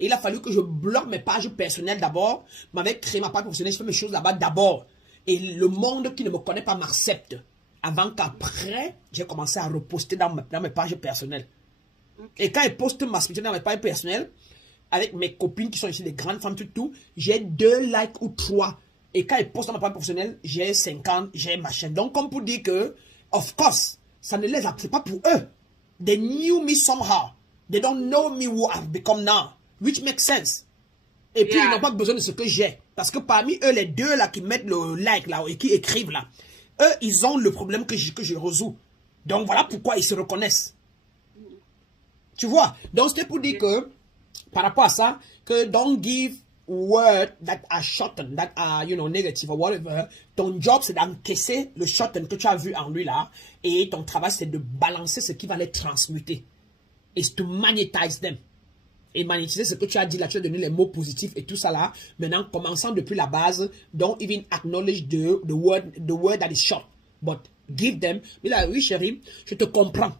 il a fallu que je bloque mes pages personnelles d'abord, m'avais créé ma page professionnelle, je fais mes choses là-bas d'abord et le monde qui ne me connaît pas m'accepte avant qu'après j'ai commencé à reposter dans mes pages personnelles. Et quand je poste ma spiritualité dans mes pages personnelles, avec mes copines qui sont ici, des grandes femmes, tout, j'ai 2 likes ou 3. Et quand ils postent dans ma page professionnelle, j'ai 50, j'ai machin. Donc, comme pour dire que, of course, ça ne les a, c'est pas pour eux. They knew me somehow. They don't know me who I've become now. Which makes sense. Et puis, ils n'ont pas besoin de ce que j'ai. Parce que parmi eux, les 2 là qui mettent le like là, et qui écrivent là, eux, ils ont le problème que je résous. Donc, voilà pourquoi ils se reconnaissent. Tu vois? Donc, c'était pour dire que, par rapport à ça, que don't give words that are shortened, that are, negative or whatever. Ton job, c'est d'encaisser le shorten que tu as vu en lui là. Et ton travail, c'est de balancer ce qui va les transmuter. It's to magnetize them. Et magnétiser ce que tu as dit là, tu as donné les mots positifs et tout ça là. Maintenant, commençant depuis la base, don't even acknowledge the word that is short. But give them. Mais là, oui chérie, je te comprends.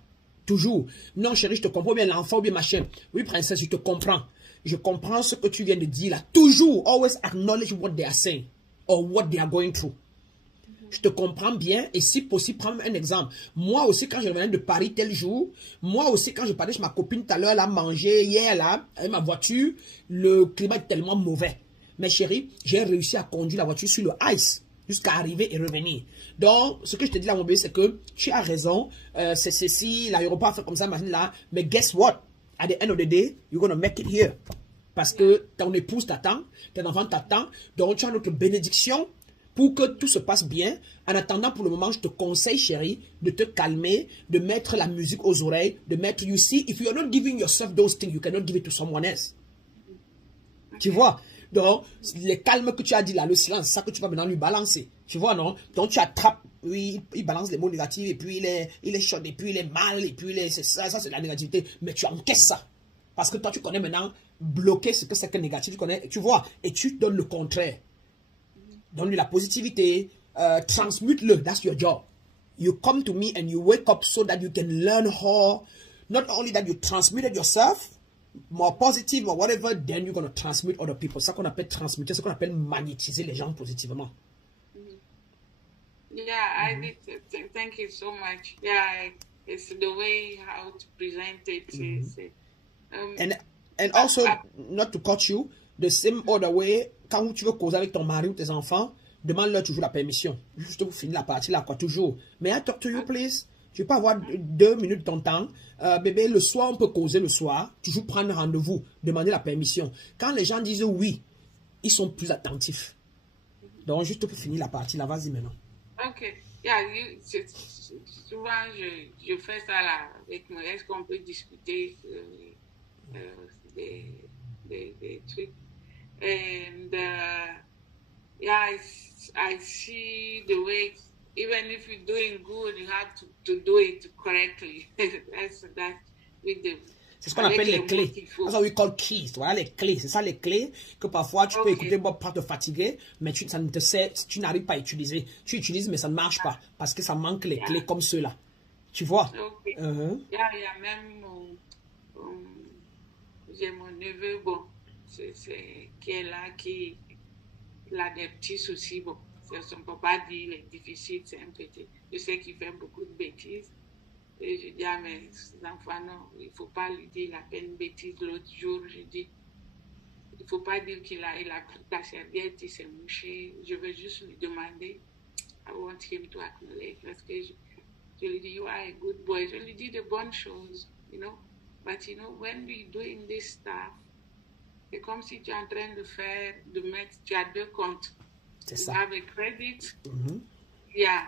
Toujours. Non, chérie, je te comprends bien l'enfant ou bien machin. Oui, princesse, je te comprends. Je comprends ce que tu viens de dire là. Toujours. Always acknowledge what they are saying. Or what they are going through. Je te comprends bien. Et si possible, prends un exemple. Moi aussi, quand je revenais de Paris tel jour, moi aussi, quand je parlais chez ma copine tout à l'heure, elle a mangé hier là, avec ma voiture, le climat est tellement mauvais. Mais chérie, j'ai réussi à conduire la voiture sur le ice. Jusqu'à arriver et revenir. Donc, ce que je te dis là, mon bébé, c'est que tu as raison. C'est ceci, l'aéroport fait comme ça, maintenant là. Mais guess what? At the end of the day, you're going to make it here. Parce que ton épouse t'attend, tes enfants t'attendent. Donc, tu as notre bénédiction pour que tout se passe bien. En attendant, pour le moment, je te conseille, chérie, de te calmer, de mettre la musique aux oreilles, de mettre, you see, if you are not giving yourself those things, you cannot give it to someone else. Tu vois? Donc, les calmes que tu as dit là, le silence, c'est ça que tu vas maintenant lui balancer. Tu vois, non? Donc, tu attrapes, oui, il balance les mots négatifs, et puis il est chaud, et puis il est mal, et puis c'est ça c'est la négativité. Mais tu encaisses ça. Parce que toi, tu connais maintenant bloquer ce que c'est que négatif, tu connais, tu vois, et tu donnes le contraire. Donne-lui la positivité, transmute-le, that's your job. You come to me and you wake up so that you can learn how, not only that you transmit it yourself, more positive or whatever, then you're going to transmit other people. C'est ça qu'on appelle transmuter, c'est ce qu'on appelle magnétiser les gens positivement. Yeah, I did. Thank you so much. Yeah, it's the way how to present it. And also, not to cut you, the same other way, quand tu veux causer avec ton mari ou tes enfants, demande-leur toujours la permission. Juste pour finir la partie là, quoi, toujours. May I talk to you, please? Tu peux avoir 2 minutes de ton temps. Bébé, le soir, on peut causer le soir. Toujours prendre rendez-vous, demander la permission. Quand les gens disent oui, ils sont plus attentifs. Donc, juste pour finir la partie là, vas-y maintenant. Ok. Yeah, souvent, je fais ça là avec moi. Est-ce qu'on peut discuter des trucs? And yeah, I see the way, even if you're doing good, you have to do it correctly. that's with the. C'est ce qu'on appelle les clés. That's what we call keys. Voilà les clés. C'est ça les clés que parfois tu peux écouter Bob pour te fatiguer, mais ça ne te sert, tu n'arrives pas à utiliser. Tu utilises, mais ça ne marche pas parce que ça manque les clés comme ceux-là. Tu vois? Il y a même j'ai mon neveu, bon, qui est là, qui a des petits soucis. Bon, son papa dit il est difficile, c'est un petit. Je sais qu'il fait beaucoup de bêtises. Et je dis à mes enfants, non, il ne faut pas lui dire, il a fait une bêtise l'autre jour. Je dis, il ne faut pas dire qu'il a pris ta serviette, il s'est mouché. Je veux juste lui demander, I want him to acknowledge. Parce que je lui dis, you are a good boy. Je lui dis de bonnes choses, you know. But you know, when we're doing this stuff, c'est comme si tu es en train de mettre, tu as 2 comptes. C'est ça. You have a credit. Yeah.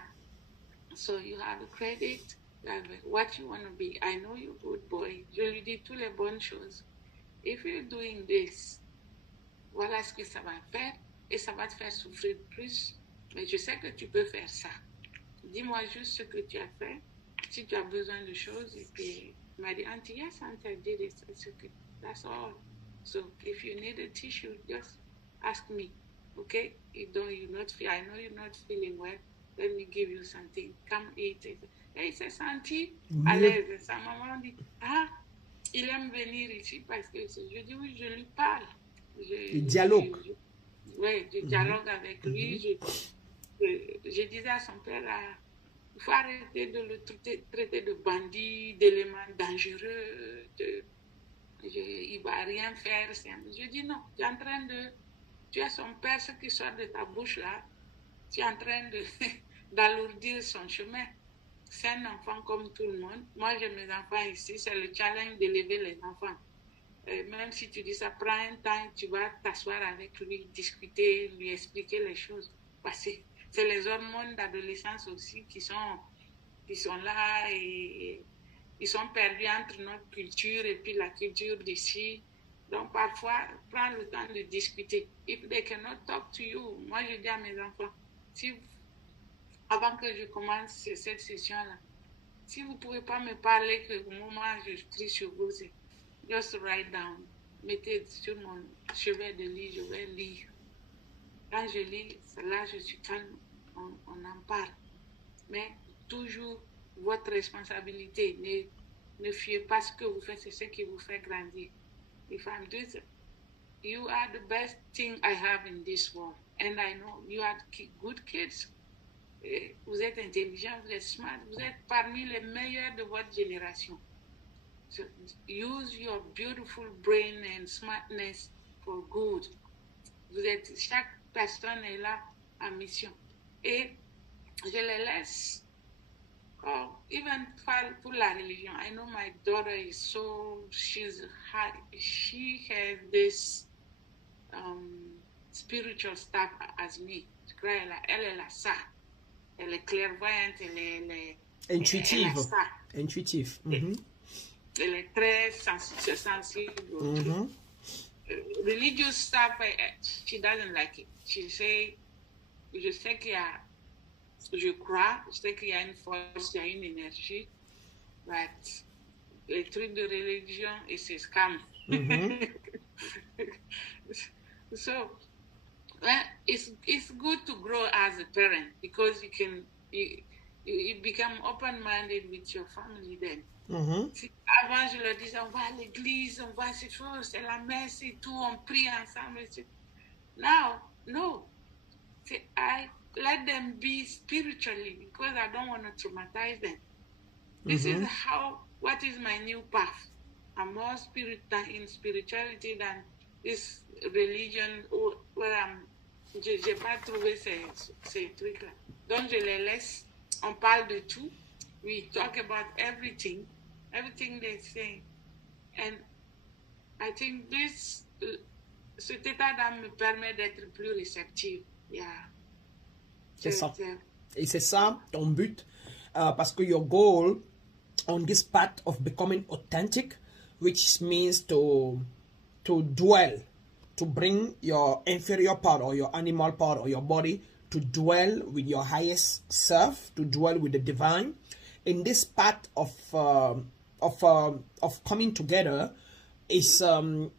So you have a credit. What you want to be. I know you're a good boy. Je lui dis toutes les bonnes choses. If you're doing this, voilà ce que ça va faire et ça va te faire souffrir plus. Mais je sais que tu peux faire ça. Dis-moi juste ce que tu as fait. Si tu as besoin de choses. Et puis, il m'a dit, Auntie, yes, Auntie, I did it. That's all. So, if you need a tissue, just ask me. Okay? I know you're not feeling well. Let me give you something. Come eat it. Et il s'est senti à l'aise. Sa maman dit, il aime venir ici parce que je dis oui, je lui parle. Il dialogue. Oui, je dialogue avec lui. Je disais à son père, il faut arrêter de le traiter de bandit, d'élément dangereux. Il ne va rien faire. Je dis non, tu es son père, ce qui sort de ta bouche là, tu es en train d'alourdir son chemin. C'est un enfant comme tout le monde. Moi, j'ai mes enfants ici. C'est le challenge d'élever les enfants. Même si tu dis ça prend un temps, tu vas t'asseoir avec lui, discuter, lui expliquer les choses. Parce que c'est les hormones d'adolescence aussi qui sont là et ils sont perdus entre notre culture et puis la culture d'ici. Donc, parfois, prends le temps de discuter. If they cannot talk to you, moi, je dis à mes enfants, avant que je commence cette session-là, si vous ne pouvez pas me parler que au moment où je crie sur vous, c'est just write down. Mettez sur mon chevet de lit, je vais lire. Quand je lis, là, je suis calme, on en parle. Mais toujours votre responsabilité. Ne fiez pas ce que vous faites, c'est ce qui vous fait grandir. If I'm doing it, you are the best thing I have in this world. And I know you are good kids. Vous êtes intelligents, vous êtes smart, vous êtes parmi les meilleurs de votre génération. So use your beautiful brain and smartness for good. Chaque personne est là en mission. Et je les laisse. Even pour la religion. I know my daughter is she has this spiritual stuff as me. Elle est là ça. Elle est clairvoyante, elle est intuitive. Intuitive. Elle est très sensible. religious stuff, she doesn't like it. She say, je sais qu'il y a, je crois, je sais qu'il y a une force, il y a une énergie, but les trucs de religion, c'est scam. So, it's good to grow as a parent because you become open-minded with your family then. Avant, je leur disais, on va à l'église, on va à ces choses, c'est la messe et tout, on prie ensemble. Now, no. I let them be spiritually because I don't want to traumatize them. This is what is my new path. I'm more in spirituality than this religion where j'ai pas trouvé ces trucs-là. Donc, je les laisse. On parle de tout. We talk about everything they say. And I think cet état d'âme me permet d'être plus réceptive. Yeah. C'est ça. Et c'est ça ton but. Parce que your goal on this path of becoming authentic, which means to dwell, to bring your inferior part or your animal part or your body to dwell with your highest self, to dwell with the divine. In this path of coming together is to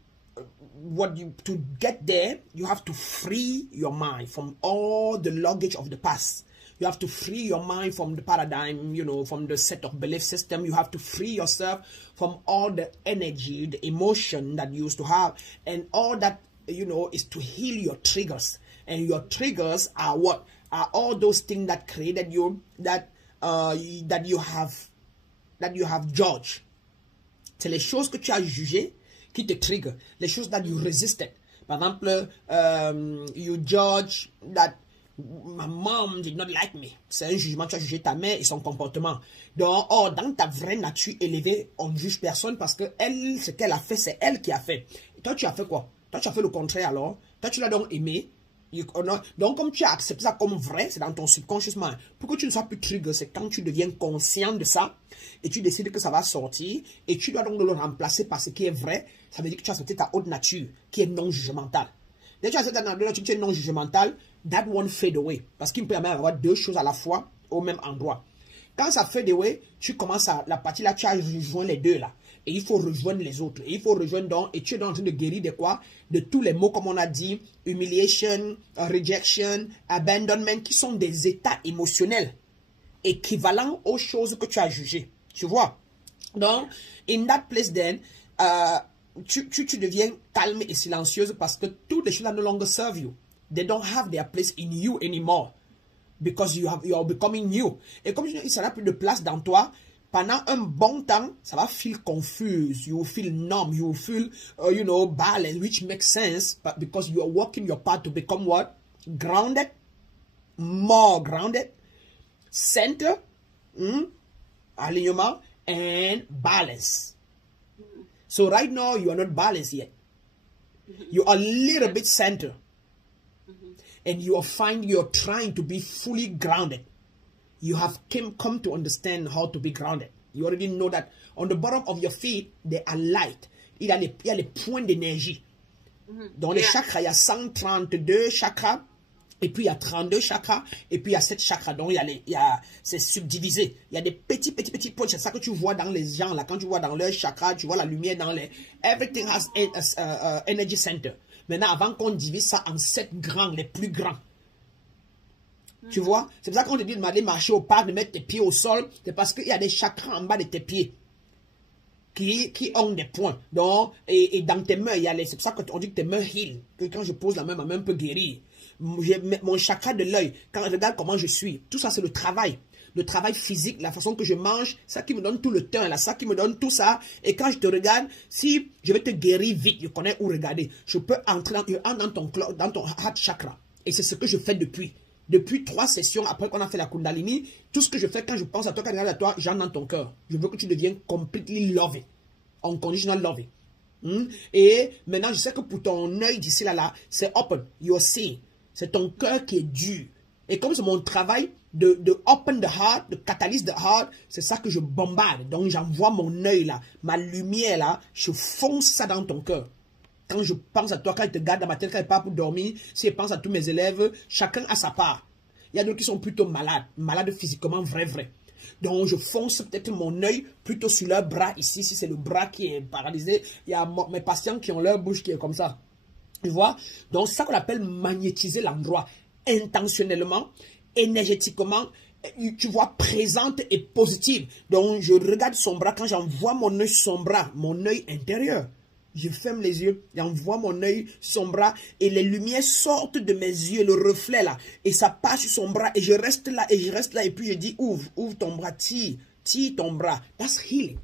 get there, you have to free your mind from all the luggage of the past. You have to free your mind from the paradigm, from the set of belief system. You have to free yourself from all the energy, the emotion that you used to have. And all that, is to heal your triggers. And your triggers are what? Are all those things that created you, that you have judged. C'est les choses que tu as jugées qui te trigger. Les choses that you resisted. Par exemple, you judge that my mom did not like me. C'est un jugement, tu as jugé ta mère et son comportement. Donc, dans ta vraie nature élevée, on ne juge personne parce que elle, ce qu'elle a fait, c'est elle qui a fait. Et toi, tu as fait quoi? Toi, tu as fait le contraire alors. Toi, tu l'as donc aimé. Donc, comme tu as accepté ça comme vrai, c'est dans ton subconscious mind. Pour que tu ne sois plus trigger, c'est quand tu deviens conscient de ça et tu décides que ça va sortir et tu dois donc le remplacer par ce qui est vrai. Ça veut dire que tu as accepté ta haute nature qui est non jugementale. Dès que tu as accepté ta nature qui est non jugementale, that won't fade away. Parce qu'il peut y avoir deux choses à la fois au même endroit. Quand ça fade away, tu commences à, la partie là, tu as rejoint les deux là. Et il faut rejoindre les autres. Et il faut rejoindre donc, et tu es en train de guérir de quoi? De tous les mots, comme on a dit, humiliation, rejection, abandonment, qui sont des états émotionnels équivalents aux choses que tu as jugées. Tu vois? Donc, in that place then, tu deviens calme et silencieuse parce que toutes les choses là no longer serve you. They don't have their place in you anymore. Because you are becoming new. Et comme il ne sera plus de place dans toi, pendant un bon temps, ça va feel confused. You will feel numb. You will feel, balanced, which makes sense. But because you are working your path to become what? Grounded. More grounded. Center. Alignement. And balance. So right now, you are not balanced yet. You are a little bit center. And you're trying to be fully grounded. You have come to understand how to be grounded. You already know that on the bottom of your feet, they are light. Il y a les points d'énergie. Dans les chakras, il y a 132 chakras. Et puis, il y a 32 chakras. Et puis, il y a 7 chakras. Donc, c'est subdivisé. Il y a des petits points. C'est ça que tu vois dans les gens. Là, quand tu vois dans leurs chakras, tu vois la lumière dans les... Everything has an energy center. Maintenant, avant qu'on divise ça en 7 grands, les plus grands. Tu vois? C'est pour ça qu'on te dit de marcher au parc, de mettre tes pieds au sol. C'est parce qu'il y a des chakras en bas de tes pieds qui ont des points. Donc, et dans tes mains, il y a c'est pour ça qu'on dit que tes mains heal. Que quand je pose la main, ma main peut guérir. Mon chakra de l'œil, quand je regarde comment je suis, tout ça, c'est le travail. Le travail physique, la façon que je mange, ça qui me donne tout le temps, là, ça qui me donne tout ça. Et quand je te regarde, si je vais te guérir vite, je connais où regarder. Je peux entrer dans ton heart chakra. Et c'est ce que je fais depuis 3 sessions après qu'on a fait la Kundalini. Tout ce que je fais quand je pense à toi, quand je regarde à toi, j'entre dans ton cœur. Je veux que tu deviennes completely loving. Unconditional loving. Et maintenant, je sais que pour ton œil d'ici là, c'est open. You're seeing. C'est ton cœur qui est dur. Et comme c'est mon travail de open the heart, de catalyse the heart, c'est ça que je bombarde. Donc, j'envoie mon œil là, ma lumière là, je fonce ça dans ton cœur. quand je pense à toi, quand je te garde dans ma tête, quand je pars pour dormir, si je pense à tous mes élèves, chacun a sa part. Il y a d'autres qui sont plutôt malades physiquement, vrai. Donc, je fonce peut-être mon œil plutôt sur leur bras ici. Si c'est le bras qui est paralysé, il y a mes patients qui ont leur bouche qui est comme ça. Tu vois? Donc, c'est ça qu'on appelle magnétiser l'endroit intentionnellement, énergétiquement, tu vois, présente et positive. Donc, je regarde son bras. Quand j'envoie mon œil sur son bras, mon œil intérieur, je ferme les yeux, j'envoie mon œil sur son bras et les lumières sortent de mes yeux, le reflet là, et ça passe sur son bras et je reste là et puis je dis ouvre ton bras, tire ton bras. That's healing.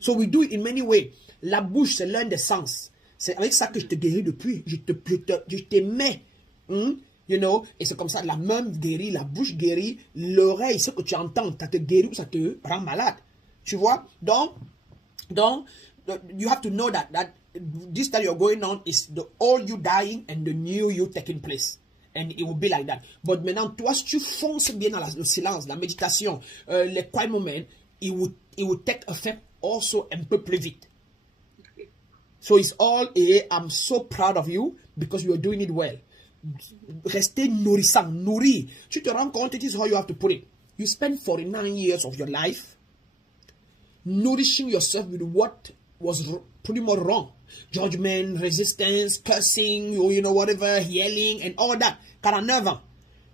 So we do it in many ways. La bouche, c'est l'un des sens. C'est avec ça que je te guéris depuis. Je te mets, you know, et c'est comme ça, la main guérit, la bouche guérit, l'oreille, ce que tu entends, ça te guérit ou ça te rend malade. Tu vois? Donc, you have to know that this that you're going on is the old you dying and the new you taking place. And it will be like that. But maintenant, toi, si tu fonces bien dans le silence, la méditation, les quiet moments, it will take effect also un peu plus vite. So it's all, et I'm so proud of you because you are doing it well. Restez nourrissant, nourri. Tu te rends compte, it is how you have to put it. You spend 49 years of your life nourishing yourself with what was pretty much wrong. Judgment, resistance, cursing, you know, whatever, yelling, and all that. 49 ans.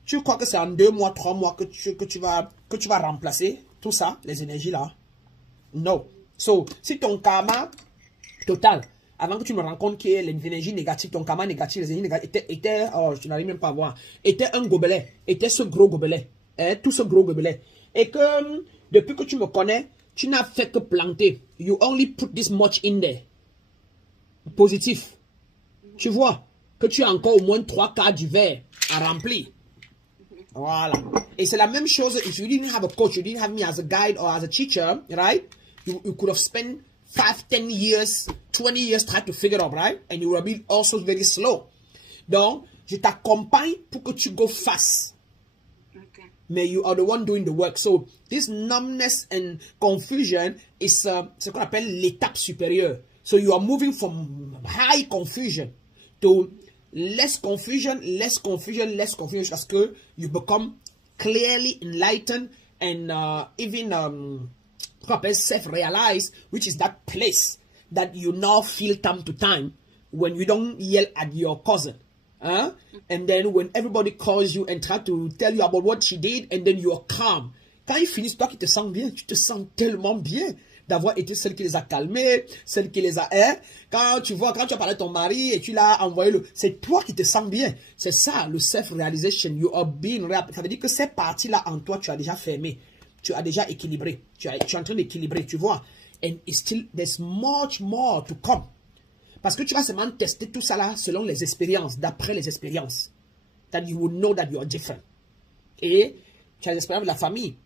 Tu crois que c'est en 2 mois, 3 mois que tu vas remplacer tout ça, les énergies là? No. So, si ton karma total, avant que tu me rends compte que les énergies négatives, ton karma négatif, les énergies négatives, était oh, je n'arrive même pas à voir, était un gobelet, était ce gros gobelet, tout ce gros gobelet. Et que, depuis que tu me connais, tu n'as fait que planter. You only put this much in there. Positif. Tu vois que tu as encore au moins 3 quarts du verre à remplir. Voilà. Et c'est la même chose. If you didn't have a coach, you didn't have me as a guide or as a teacher, right? You could have spent 5, 10 years, 20 years trying to figure it out, right? And you will be also very slow. Donc, je t'accompagne pour que tu go fast. Mais you are the one doing the work. So, this numbness and confusion is ce qu'on appelle l'étape supérieure. So, you are moving from high confusion to less confusion, parce que you become clearly enlightened and even self-realized, which is that place that you now feel time to time when you don't yell at your cousin. Huh? And then when everybody calls you and try to tell you about what she did, and then you are calm. Quand ils finissent, toi qui te sens bien, tu te sens tellement bien d'avoir été celle qui les a calmés, celle qui les a... Quand tu as parlé de ton mari et tu l'as envoyé, c'est toi qui te sens bien. C'est ça, le self-realization. You are being... Ça veut dire que ces parties-là en toi, tu as déjà fermé. Tu as déjà équilibré. Tu es en train d'équilibrer, tu vois. And still, there's much more to come. Parce que tu vas seulement tester tout ça là selon les expériences, d'après les expériences. That you will know that you are different. Et tu as l'expérience de la famille.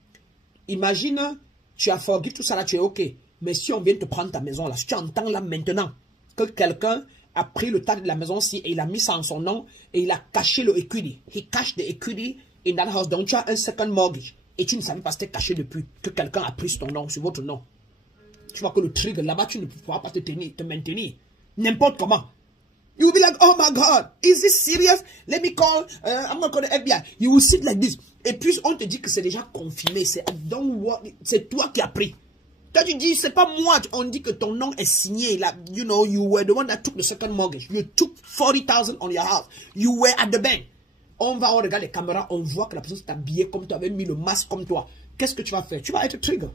Imagine, tu as forgive tout ça là, tu es ok. Mais si on vient te prendre ta maison là, si tu entends là maintenant que quelqu'un a pris le tas de la maison ci et il a mis ça en son nom et il a caché le equity. He cashed the equity in that house. Donc tu as un second mortgage. Et tu ne savais pas c'était caché depuis que quelqu'un a pris ton nom, sur votre nom. Tu vois que le trigger là-bas, tu ne pourras pas te maintenir. N'importe comment. You will be like, oh my God, is this serious? Let me call, I'm not going to FBI. You will sit like this. Et puis, on te dit que c'est déjà confirmé. C'est toi qui as pris. Toi, tu dis, c'est pas moi. On dit que ton nom est signé. Là, you know, you were the one that took the second mortgage. You took 40,000 on your house. You were at the bank. On va regarder les caméras, on voit que la personne s'est habillée comme toi, avait mis le masque comme toi. Qu'est-ce que tu vas faire? Tu vas être trigger.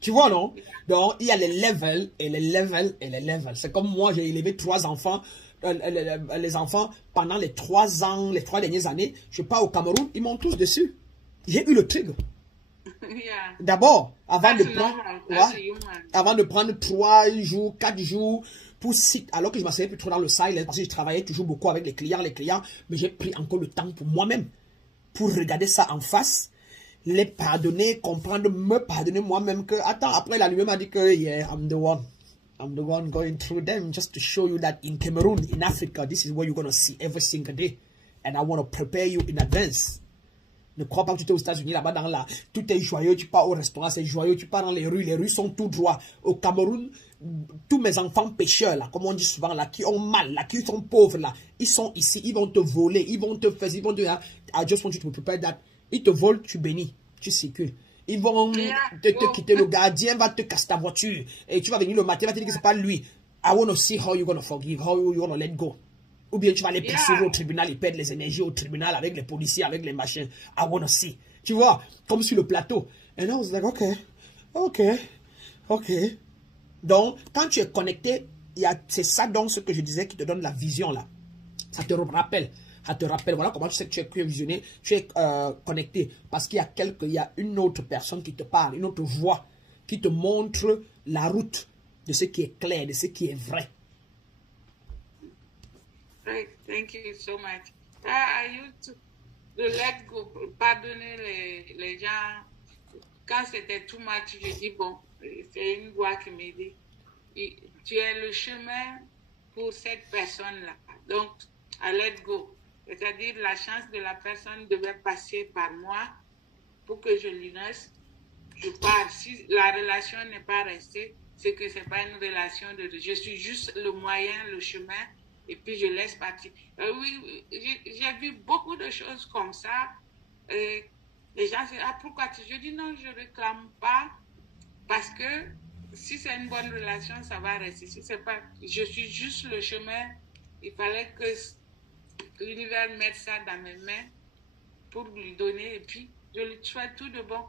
Tu vois, non? Donc, il y a les levels et les levels et les levels. C'est comme moi, j'ai élevé 3 enfants. Les enfants, pendant les 3 ans, les 3 dernières années, je pars au Cameroun, ils m'ont tous dessus. J'ai eu le trigger. Yeah. D'abord, avant de prendre 3 jours, 4 jours, alors que je ne m'asseyais plus trop dans le silence, parce que je travaillais toujours beaucoup avec les clients, mais j'ai pris encore le temps pour moi-même, pour regarder ça en face, les pardonner, comprendre, me pardonner moi-même que, attends, après la lumière m'a dit que, yeah, I'm the one going through them, just to show you that in Cameroon, in Africa, this is what you're going to see every single day, and I want to prepare you in advance. Ne crois pas que tu es aux États-Unis là-bas, tout est joyeux, tu pars au restaurant, c'est joyeux, tu pars dans les rues sont tout droits. Au Cameroun, tous mes enfants pécheurs, là, comme on dit souvent, là, qui ont mal, là, qui sont pauvres, là, ils sont ici, ils vont te voler, ils vont te faire, ils vont te... I just want you to prepare that. Ils te volent, tu bénis, tu circules. Ils vont te quitter, le gardien va te casser ta voiture. Et tu vas venir le matin, il va te dire que c'est pas lui. I want to see how you're going to forgive, how you're going to let go. Ou bien tu vas les poursuivre au tribunal, ils perdent les énergies au tribunal avec les policiers, avec les machins. I want to see. Tu vois, comme sur le plateau. And I was like, ok. Donc, quand tu es connecté, c'est ça donc ce que je disais qui te donne la vision là. Ça te rappelle. Voilà comment tu sais que tu es visionné, tu es connecté. Parce qu'il y a une autre personne qui te parle, une autre voix qui te montre la route de ce qui est clair, de ce qui est vrai. Right. Thank you so much. I used to let go, pardonner les gens. Quand c'était too much, je dis bon, c'est une voix qui me dit, tu es le chemin pour cette personne-là. Donc, I let go. C'est-à-dire, la chance de la personne devait passer par moi pour que je lui laisse. Je pars. Si la relation n'est pas restée, c'est que ce n'est pas une relation de... Je suis juste le moyen, le chemin, et puis je laisse partir. Oui, j'ai vu beaucoup de choses comme ça. Les gens disent, ah, pourquoi tu... Je dis non, je ne réclame pas, parce que si c'est une bonne relation, ça va rester. Si c'est pas... Je suis juste le chemin. Il fallait que l'univers mette ça dans mes mains pour lui donner, et puis je lui souhaite tout de bon.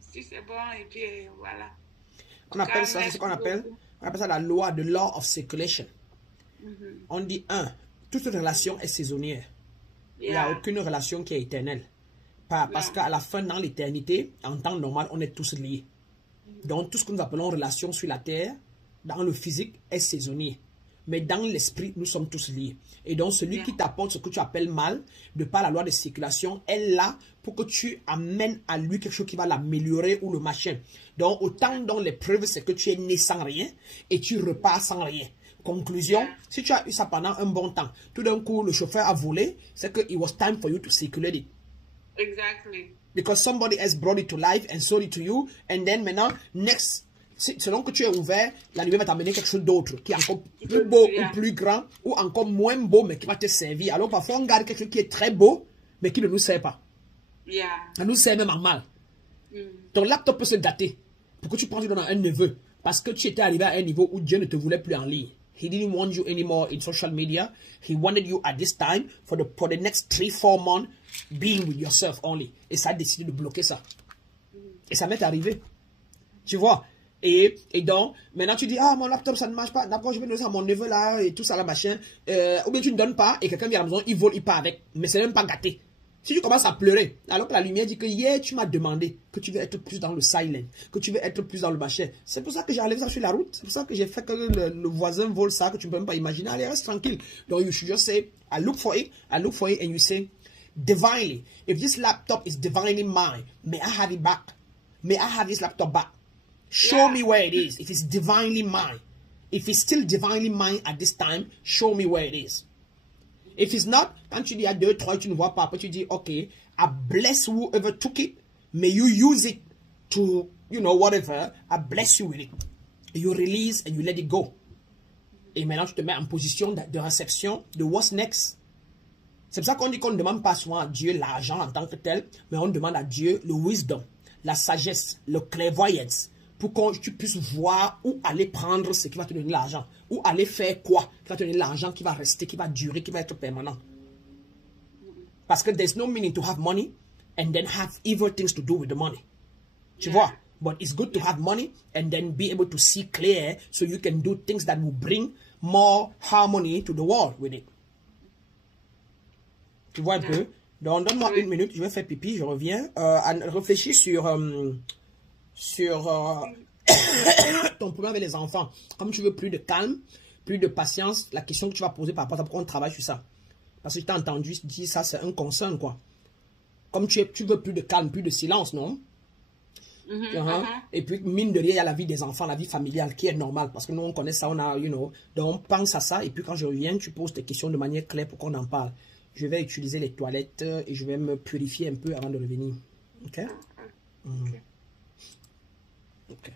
Si c'est bon, et puis voilà. On appelle ça, c'est ce qu'on appelle ça la loi de law of circulation. On dit toute relation est saisonnière. Il n'y a aucune relation qui est éternelle. Parce qu'à la fin, dans l'éternité, en temps normal, on est tous liés. Donc tout ce que nous appelons relation sur la terre, dans le physique, est saisonnier. Mais dans l'esprit, nous sommes tous liés. Et donc, celui qui t'apporte ce que tu appelles mal, de par la loi de circulation, est là pour que tu amènes à lui quelque chose qui va l'améliorer ou le machin. Donc, autant dans les preuves, c'est que tu es né sans rien et tu repars sans rien. Conclusion, si tu as eu ça pendant un bon temps, tout d'un coup, le chauffeur a volé, c'est que it was time for you to circulate it. Exactly. Because somebody else brought it to life and sold it to you. And then maintenant, next... Selon que tu es ouvert, la lumière va t'amener quelque chose d'autre qui est encore plus beau ou plus grand ou encore moins beau mais qui va te servir. Alors parfois on garde quelque chose qui est très beau mais qui ne nous sert pas. Ça nous sert même en mal. Ton laptop peut se gâter pour que tu penses dans un neveu parce que tu étais arrivé à un niveau où Dieu ne te voulait plus en ligne. He didn't want you anymore in social media. He wanted you at this time for the next 3-4 months being with yourself only. Et ça a décidé de bloquer ça. Et ça m'est arrivé. Tu vois? Et donc, maintenant tu dis, ah, mon laptop, ça ne marche pas. D'accord, je vais donner ça à mon neveu là, et tout ça, la machin. Ou bien tu ne donnes pas, et quelqu'un vient à la maison, il vole, il part avec. Mais c'est même pas gâté. Si tu commences à pleurer, alors que la lumière dit que, hier, tu m'as demandé que tu veux être plus dans le silent, que tu veux être plus dans le machin. C'est pour ça que j'ai enlevé ça sur la route. C'est pour ça que j'ai fait que le voisin vole ça, que tu ne peux même pas imaginer. Allez, reste tranquille. Donc, you should just say, I look for it, and you say, divinely, if this laptop is divinely mine, may I have it back? May I have this laptop back? Show me where it is. If it's divinely mine. If it's still divinely mine at this time, show me where it is. If it's not, quand tu dis à 2, 3, tu ne vois pas, après tu dis, ok, I bless whoever took it. May you use it to, you know, whatever. I bless you with it. You release and you let it go. Et maintenant, tu te mets en position de réception de what's next. C'est pour ça qu'on dit qu'on ne demande pas souvent à Dieu l'argent en tant que tel, mais on demande à Dieu le wisdom, la sagesse, le clairvoyance, pour que tu puisses voir où aller prendre ce qui va te donner l'argent. Où aller faire quoi qui va te donner l'argent qui va rester, qui va durer, qui va être permanent. Parce que there's no meaning to have money and then have evil things to do with the money. Tu vois? But it's good to have money and then be able to see clear so you can do things that will bring more harmony to the world with it. Tu vois un peu? Donc, donne-moi une minute, je vais faire pipi, je reviens. Réfléchis sur ton problème avec les enfants. Comme tu veux plus de calme, plus de patience, la question que tu vas poser par rapport à pourquoi on travaille sur ça. Parce que tu t'ai entendu dire ça, c'est un concern, quoi. Comme tu veux plus de calme, plus de silence, non? Et puis, mine de rien, il y a la vie des enfants, la vie familiale qui est normale. Parce que nous, on connaît ça, on a, you know. Donc, on pense à ça. Et puis, quand je reviens, tu poses tes questions de manière claire pour qu'on en parle. Je vais utiliser les toilettes et je vais me purifier un peu avant de revenir. Ok? Ok.